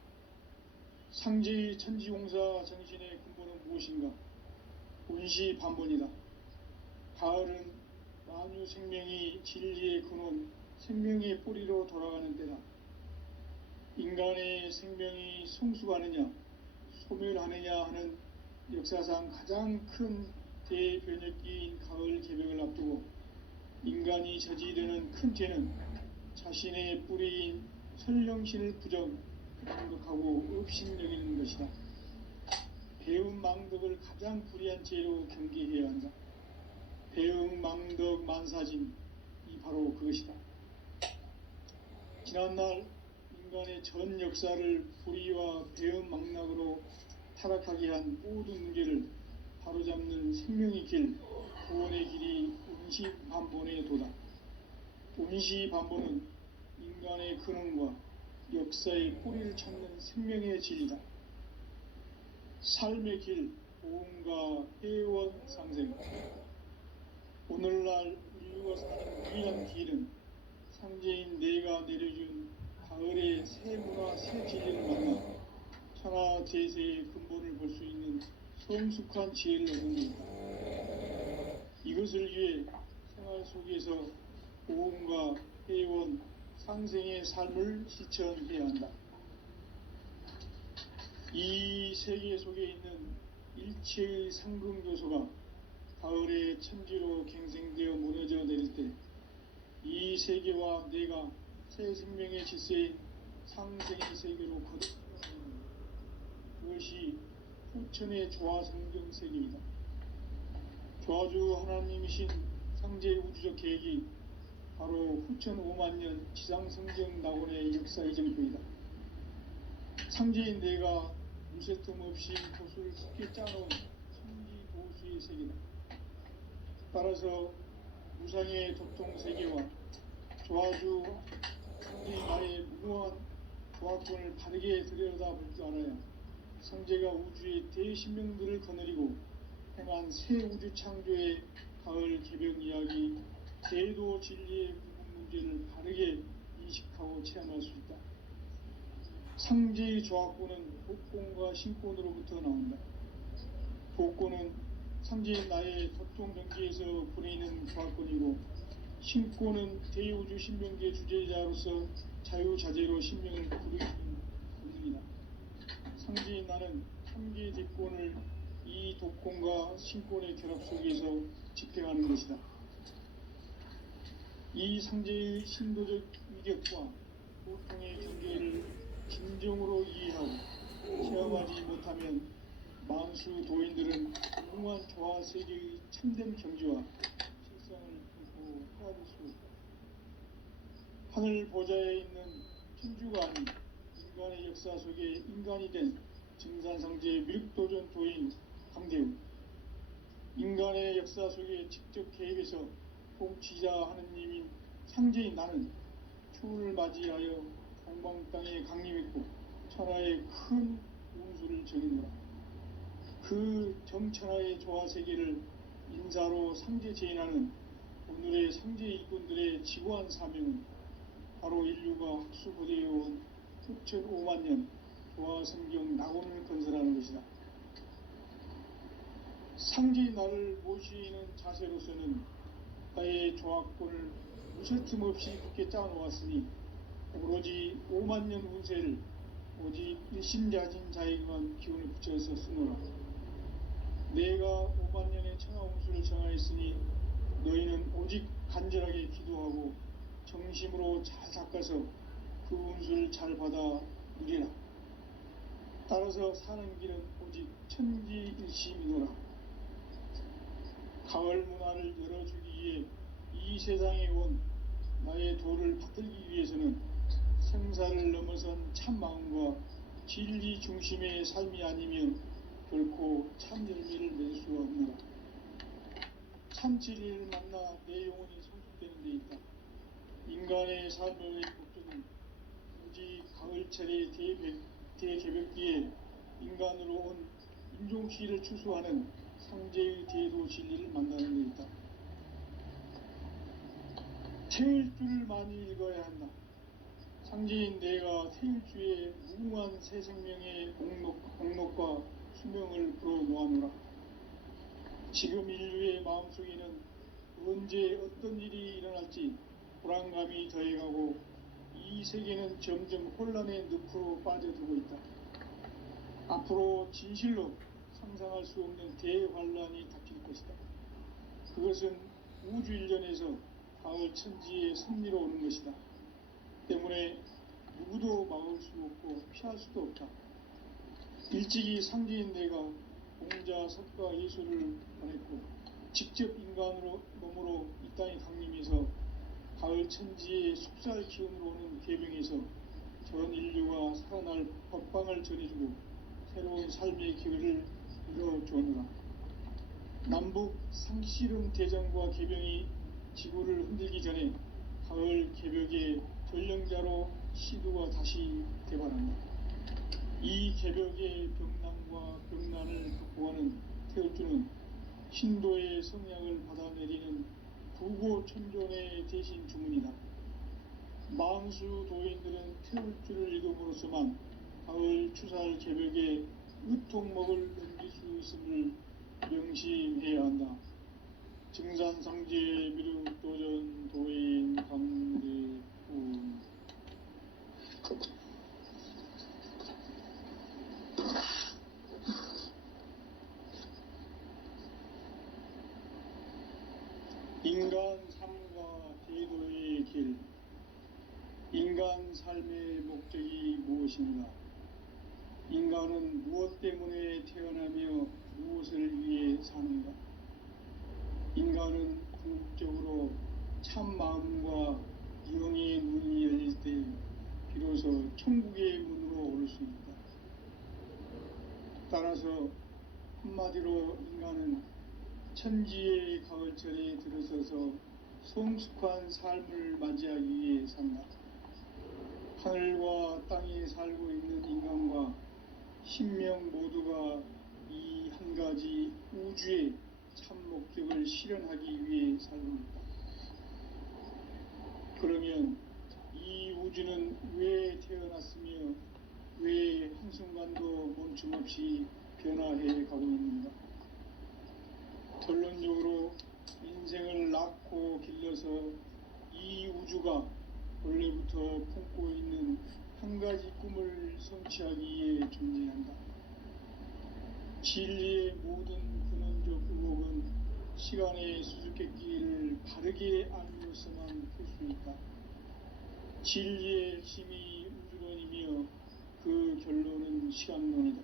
상제의 천지공사 정신의 근본은 무엇인가? 원시반본이다. 가을은 만유 생명이 진리의 근원, 생명의 뿌리로 돌아가는 때다. 인간의 생명이 성숙하느냐, 소멸하느냐 하는 역사상 가장 큰 대변혁기인 가을 개벽을 앞두고 인간이 저지르는 큰 죄는 자신의 뿌리인 설령신을 부정하고 업신여기는 것이다. 배움 망덕을 가장 불의한 죄로 경계해야 한다. 배움 망덕 만사진, 이 바로 그것이다. 지난날 인간의 전 역사를 불의와 배움 망락으로 타락하게 한 모든 문제를 바로잡는 생명의 길, 구원의 길이 원시반본의 도다. 원시반본은 인간의 근원과 역사의 뿌리를 찾는 생명의 진리다. 삶의 길, 보험과 회원 상생. 오늘날 인류가 사는 유일한 길은 상제인 내가 내려준 가을의 새 문화, 새 진리를 만나 천하 제세의 근본을 볼 수 있는 성숙한 지혜를 얻는 것이다. 이것을 위해 생활 속에서 보험과 회원, 상생의 삶을 실천해야 한다. 이 세계 속에 있는 일체의 상극 요소가 가을의 천지로 갱생되어 무너져 내릴 때 이 세계와 내가 새 생명의 질서인 상생의 세계로 거듭나는 그것이 후천의 조화성경 세계이다. 조화주 하나님이신 상제의 우주적 계획이 바로 후천 5만년 지상성경 낙원의 역사 이정표이다. 상제인 내가 무쇠 틈 없이 도수를 깊게 짜놓은 천지 도수의 세계다. 따라서 무상의 도통세계와 조화주 상제의 나의 무모한 조화권을 바르게 들여다볼 줄 알아야 상제가 우주의 대신명들을 거느리고 행한 새 우주 창조의 가을 개벽 이야기, 대도 진리의 구분 문제를 바르게 인식하고 체험할 수 있다. 상제의 조화권은 복권과 신권으로부터 나온다. 복권은 상제인 나의 도통경계에서 보내는 조화권이고, 신권은 대우주 신명계 주제자로서 자유자재로 신명을 부르기는 본능이다. 상제인 나는 3개 대권을 이 독권과 신권의 결합 속에서 집행하는 것이다. 이 상제의 신도적 위력과 보통의 경계를 진정으로 이해하고 체험하지 못하면 만수 도인들은 무궁한 조화 세계의 참된 경지와 실상을 결코 헤아릴 수 없다. 하늘 보좌에 있는 천주가 아닌 인간의 역사 속에 인간이 된 증산상제의 미륵도전 도인 강대우, 인간의 역사 속에 직접 개입해서 통치자 하느님인 상제인 나는 추을 맞이하여 동방 땅에 강림했고 천하의 큰 운수를 정했노라. 그 정천하의 조화 세계를 인사로 상제 제인하는 오늘의 상제 일꾼들의 지고한 사명은 바로 인류가 학수고대해온 6,500만 년 조화 성경 낙원을 건설하는 것이다. 상제의 날을 모시는 자세로서는 나의 조화권을 무쇠틈 없이 굳게 짜놓았으니 오로지 5만 년 운세를 오직 일심자진 자에게만 기운을 붙여서 쓰노라. 내가 5만 년의 천하 운수를 정하였으니 너희는 오직 간절하게 기도하고 정심으로 잘 닦아서 그 운수를 잘 받아 누리라. 따라서 사는 길은 오직 천지일심이노라. 가을 문화를 열어주기 위해 이 세상에 온 나의 도를 받들기 위해서는 생사를 넘어선 참 마음과 진리 중심의 삶이 아니면 결코 참 열매를 맺을 수가 없노라. 참 진리를 만나 내 영혼이 성숙되는 데 있다. 인간의 삶의 목적은 오직 가을철의 대개벽기에 인간으로 온 인종시를 추수하는 상제의 대도 진리를 만나는 데 있다. 태일주를 많이 읽어야 한다. 상제인 내가 태일주의 무궁한 새 생명의 목록과 수명을 불어놓아노라. 지금 인류의 마음속에는 언제 어떤 일이 일어날지 불안감이 더해가고 이 세계는 점점 혼란의 늪으로 빠져들고 있다. 앞으로 진실로 상상할 수 없는 대환란이 닥칠 것이다. 그것은 우주 일련에서 가을 천지의 섭리로 오는 것이다. 때문에 누구도 막을 수 없고 피할 수도 없다. 일찍이 상제인 내가 공자, 석가, 예수를 보냈고 직접 인간으로 몸으로 이 땅에 강림해서 가을 천지의 숙살 기운으로 오는 계명에서 전 인류가 살아날 법방을 전해주고 새로운 삶의 기회를 이뤄주었노라. 남북 상씨름 대전과 개병이 지구를 흔들기 전에 가을 개벽의 전령자로 시두가 다시 개발한다. 이 개벽의 병난과 병난을 극복하는 태울주는 신도의 성향을 받아내리는 구고천존의 대신 주문이다. 만수 도인들은 태울주를 읽음으로써만 가을 추살 개벽의 의통목을 넘길 수 있음을 명심해야 한다. 증산상제 미륵도전 도인 강대훈. 인간 삶과 제도의 길. 인간 삶의 목적이 무엇인가? 인간은 무엇 때문에 태어나며 무엇을 위해 사는가? 인간은 궁극적으로 참 마음과 영의 문이 열릴 때 비로소 천국의 문으로 오를 수 있다. 따라서 한마디로 인간은 천지의 가을철에 들어서서 성숙한 삶을 맞이하기 위해 산다. 하늘과 땅에 살고 있는 인간과 신명 모두가 이 한 가지 우주의 참 목적을 실현하기 위해 살고 있다. 그러면 이 우주는 왜 태어났으며 왜 한순간도 멈춤없이 변화해 가고 있는가? 결론적으로 인생을 낳고 길러서 이 우주가 원래부터 품고 있는 한 가지 꿈을 성취하기 위해 존재한다. 진리의 모든 근원적 의혹은 시간의 수수께끼를 바르게 알면서만 풀 수 있다. 진리의 핵심이 우주론이며 그 결론은 시간론이다.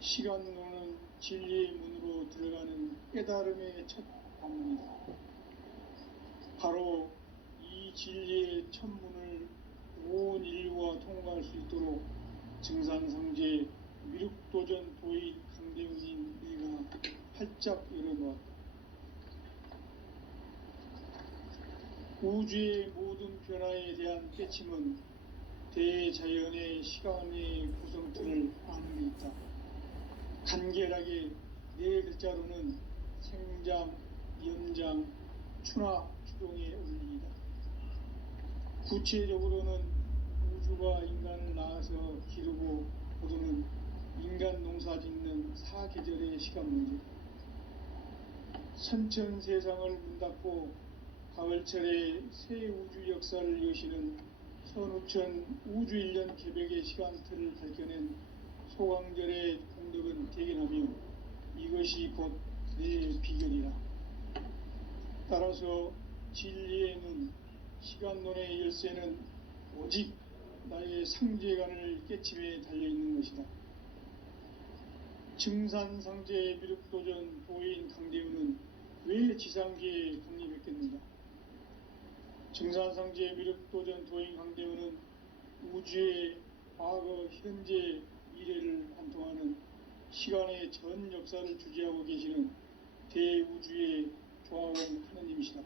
시간론은 진리의 문으로 들어가는 깨달음의 첫 방문이다. 바로 이 진리의 첫 문을 온 인류가 통과할 수 있도록 증산상제 미륵도전 도인 강대훈인 내가 활짝 열어놓았다. 우주의 모든 변화에 대한 깨침은 대자연의 시간의 구성틀을 아는 데 있다. 간결하게 네 글자로는 생장, 연장, 추나 추동의 원리이다. 구체적으로는 우주가 인간을 낳아서 기르고 거두는 인간 농사 짓는 사계절의 시간 문제. 선천 세상을 문 닫고 가을철에 새 우주 역사를 여시는 선우천 우주 1년 개벽의 시간틀을 밝혀낸 소강절의 공덕은 대견하며 이것이 곧 내 비결이라. 따라서 진리의 눈, 시간론의 열쇠는 오직 나의 상제관을 깨침에 달려있는 것이다. 증산상제 미륵도전 도인 강대우는 왜 지상계에 강림했겠는가? 증산상제 미륵도전 도인 강대우는 우주의 과거, 현재, 미래를 관통하는 시간의 전 역사를 주재하고 계시는 대우주의 조화원 하느님이시다.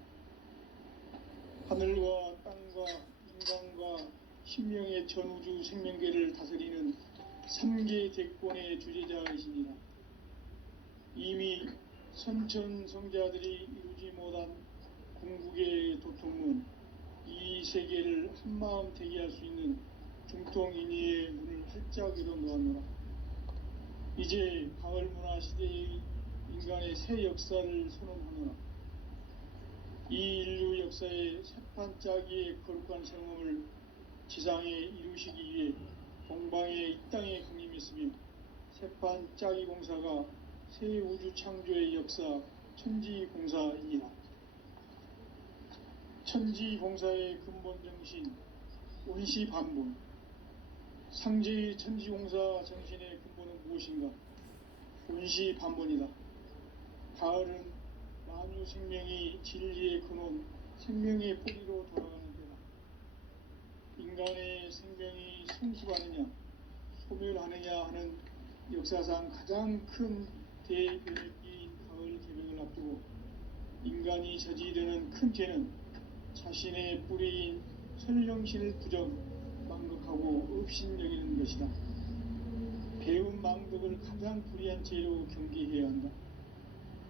하늘과 땅과 인간과 신명의 전우주 생명계를 다스리는 3계 대권의 주재자이시니라. 이미 선천성자들이 이루지 못한 궁극의 도통은 이 세계를 한마음 대기할 수 있는 중통인의의 문을 활짝 열어놓았노라. 이제 가을문화 시대의 인간의 새 역사를 선언하노라. 이 인류 역사의 새판짜기의 거룩한 생업을 지상에 이루시기 위해 동방의 이 땅에 강림했으며 새판짜기 공사가 새 우주 창조의 역사 천지공사이니라. 천지공사의 근본 정신 온시반본. 상제의 천지공사 정신의 근본은 무엇인가? 온시반본이다. 가을은 만유 생명이 진리의 근원, 생명의 뿌리로 돌아가는 때다. 인간의 생명이 성숙하느냐, 소멸하느냐 하는 역사상 가장 큰 대변혁기인 가을 개벽을 앞두고 인간이 저지르는 큰 죄는 자신의 뿌리인 설령신을 부정, 망극하고 업신여기는 것이다. 배움 망덕을 가장 불의한 죄로 경계해야 한다.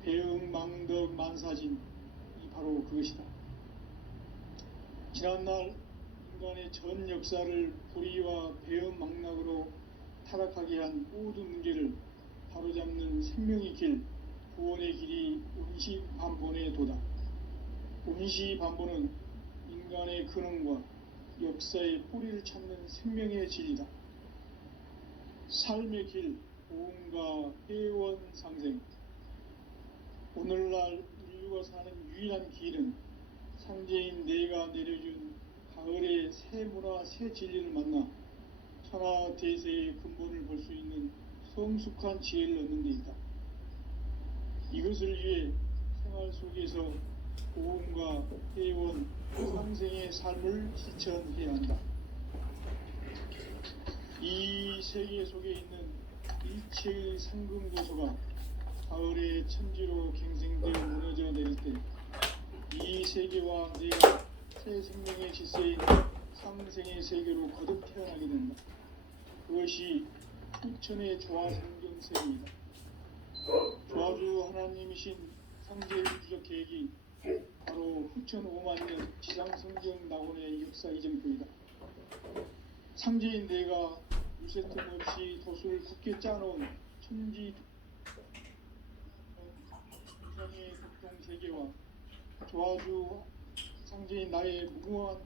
배움 망덕 만사진, 이 바로 그것이다. 지난날 인간의 전 역사를 불의와 배움 망락으로 타락하게 한 모든 문제를 바로잡는 생명의 길, 구원의 길이 온시반본의 도다. 온시반본은 인간의 근원과 역사의 뿌리를 찾는 생명의 진리다. 삶의 길, 보험과 회원 상생. 오늘날 인류가 사는 유일한 길은 상제인 내가 내려준 가을의 새 문화, 새 진리를 만나 천하 대세의 근본을 볼 수 있는 성숙한 지혜를 얻는 데 있다. 이것을 위해 생활 속에서 보험과 회원, 상생의 삶을 실천해야 한다. 이 세계 속에 있는 일체의 상금도서가 가을의 천지로 갱생되어 무너져 내릴 때 이 세계와 내 새 생명의 질서인 상생의 세계로 거듭 태어나게 된다. 그것이 후천의 조화성경세입니다. 조화주 하나님이신 상제의 우주적 계획이 바로 후천 5만년 지상성경 낙원의 역사 이정표이다. 상제인 내가 유세 틈 없이 돛을 굳게 짜놓은 천지 우상의 극동세계와 조화주 상제인 나의 무궁한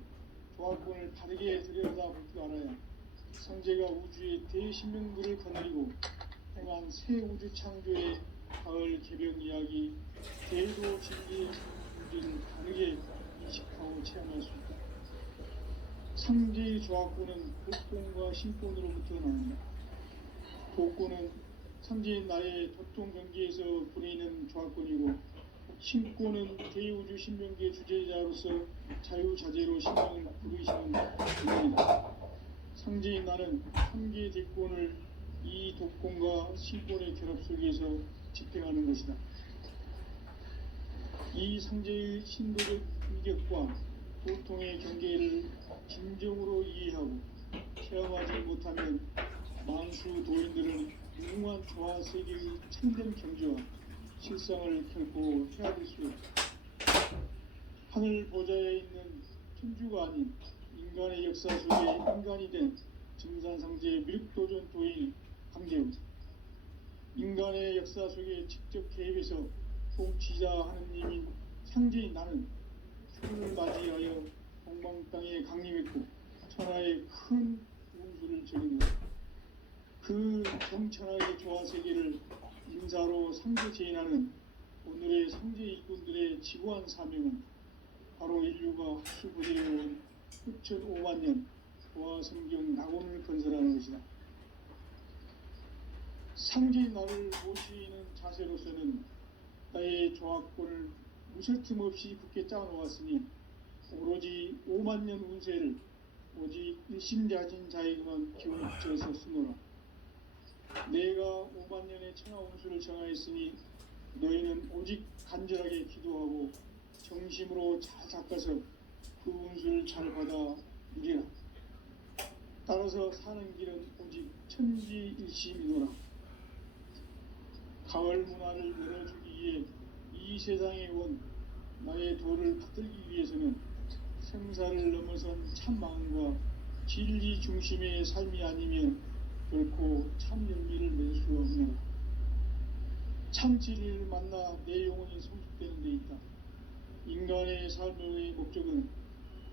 조화권을 바르게 들여다볼 줄 알아야 상제가 우주의 대신명들을 거느리고 행한 새 우주 창조의 가을 개벽 이야기, 대도 진리의 문제를 다르게 인식하고 체험할 수 있다. 상제의 조화권은 복권과 신권으로부터 나온다. 복권은 상제인 나의 도통 경계에서 부리는 조화권이고, 신권은 대우주 신명계 주제자로서 자유자재로 신명을 부르시는 분이다. 상제인 나는 3개 대권을 이 독권과 신권의 결합 속에서 집행하는 것이다. 이 상제의 신도적 인격과 도통의 경계를 진정으로 이해하고 체험하지 못하면 망수 도인들은 무궁한 조화 세계의 참된 경지와 실상을 결코 헤아릴 수 없다. 하늘 보좌에 있는 천주가 아닌 인간의 역사 속에 인간이 된 증산상제 미륵도전 도인 강재우, 인간의 역사 속에 직접 개입해서 통치자 하느님인 상제인 나는 죽음을 맞이하여 동방 땅에 강림했고 천하의 큰 운수를 저긴다. 그 정천하의 조화 세계를 인사로 상제 제인하는 오늘의 상제 일꾼들의 지구한 사명은 바로 인류가 학수부대해온 흑천 5만 년 조화 성경 낙원을 건설하는 것이다. 상제의 나를 모시는 자세로서는 나의 조합권을 무쇠 틈 없이 굳게 짜놓았으니 오로지 5만 년 운세를 오직 일심자진 자에게만 기운을 붙여서 쓰노라. 내가 5만 년의 천하 운수를 정하였으니 너희는 오직 간절하게 기도하고 정심으로 잘 닦아서 그 운수를 잘 받아 누리라. 따라서 사는 길은 오직 천지일심이노라. 가을 문화를 열어주기 위해 이 세상에 온 나의 도를 받들기 위해서는 생사를 넘어선 참 마음과 진리 중심의 삶이 아니면 결코 참 열매를 맺을 수 없노라. 참 진리를 만나 내 영혼이 성숙되는 데 있다. 인간의 삶의 목적은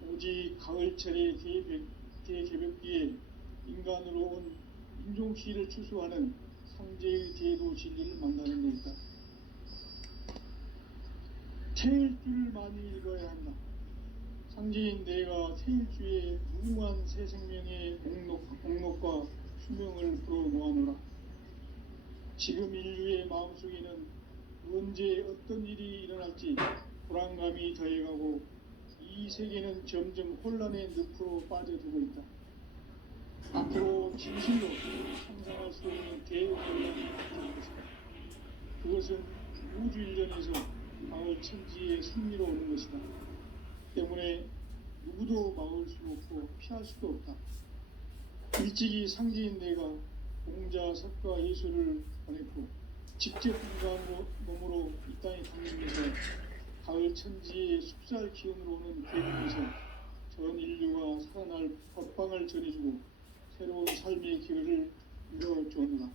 오직 가을철의 대개벽기에 인간으로 온 인종시를 추수하는 상제의 대도 진리를 만나는 데 있다. 태일주를 많이 읽어야 한다. 상제인 내가 태일주의 무궁한 새 생명의 목록과 수명을 불어놓아노라. 지금 인류의 마음속에는 언제 어떤 일이 일어날지 불안감이 더해가고 이 세계는 점점 혼란의 늪으로 빠져들고 있다. 앞으로 진실로 상상할 수 없는 대혼란이 닥칠 것이다. 그것은 우주일전에서 마을 천지의 승리로 오는 것이다. 때문에 누구도 막을 수 없고 피할 수도 없다. 일찍이 상제인 내가 공자, 석가, 예수를 보냈고 직접 인간 몸으로 이 땅에 강림해서 가을 천지의 숲살 기운으로 오는 계곡에서 전 인류가 살아날 법방을 전해주고 새로운 삶의 기회를 열어주었노라.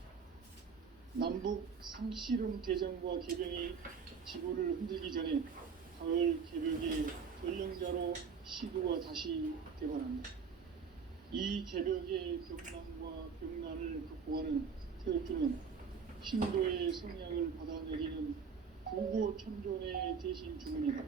남북 상씨름 대전과 개병이 지구를 흔들기 전에 가을 개벽의 전령자로 시도가 다시 되관한다. 이 개벽의 벽난과 벽난을 극복하는 태극주는 신도의 성향을 받아내리는 구고 천존의 대신 주문이다.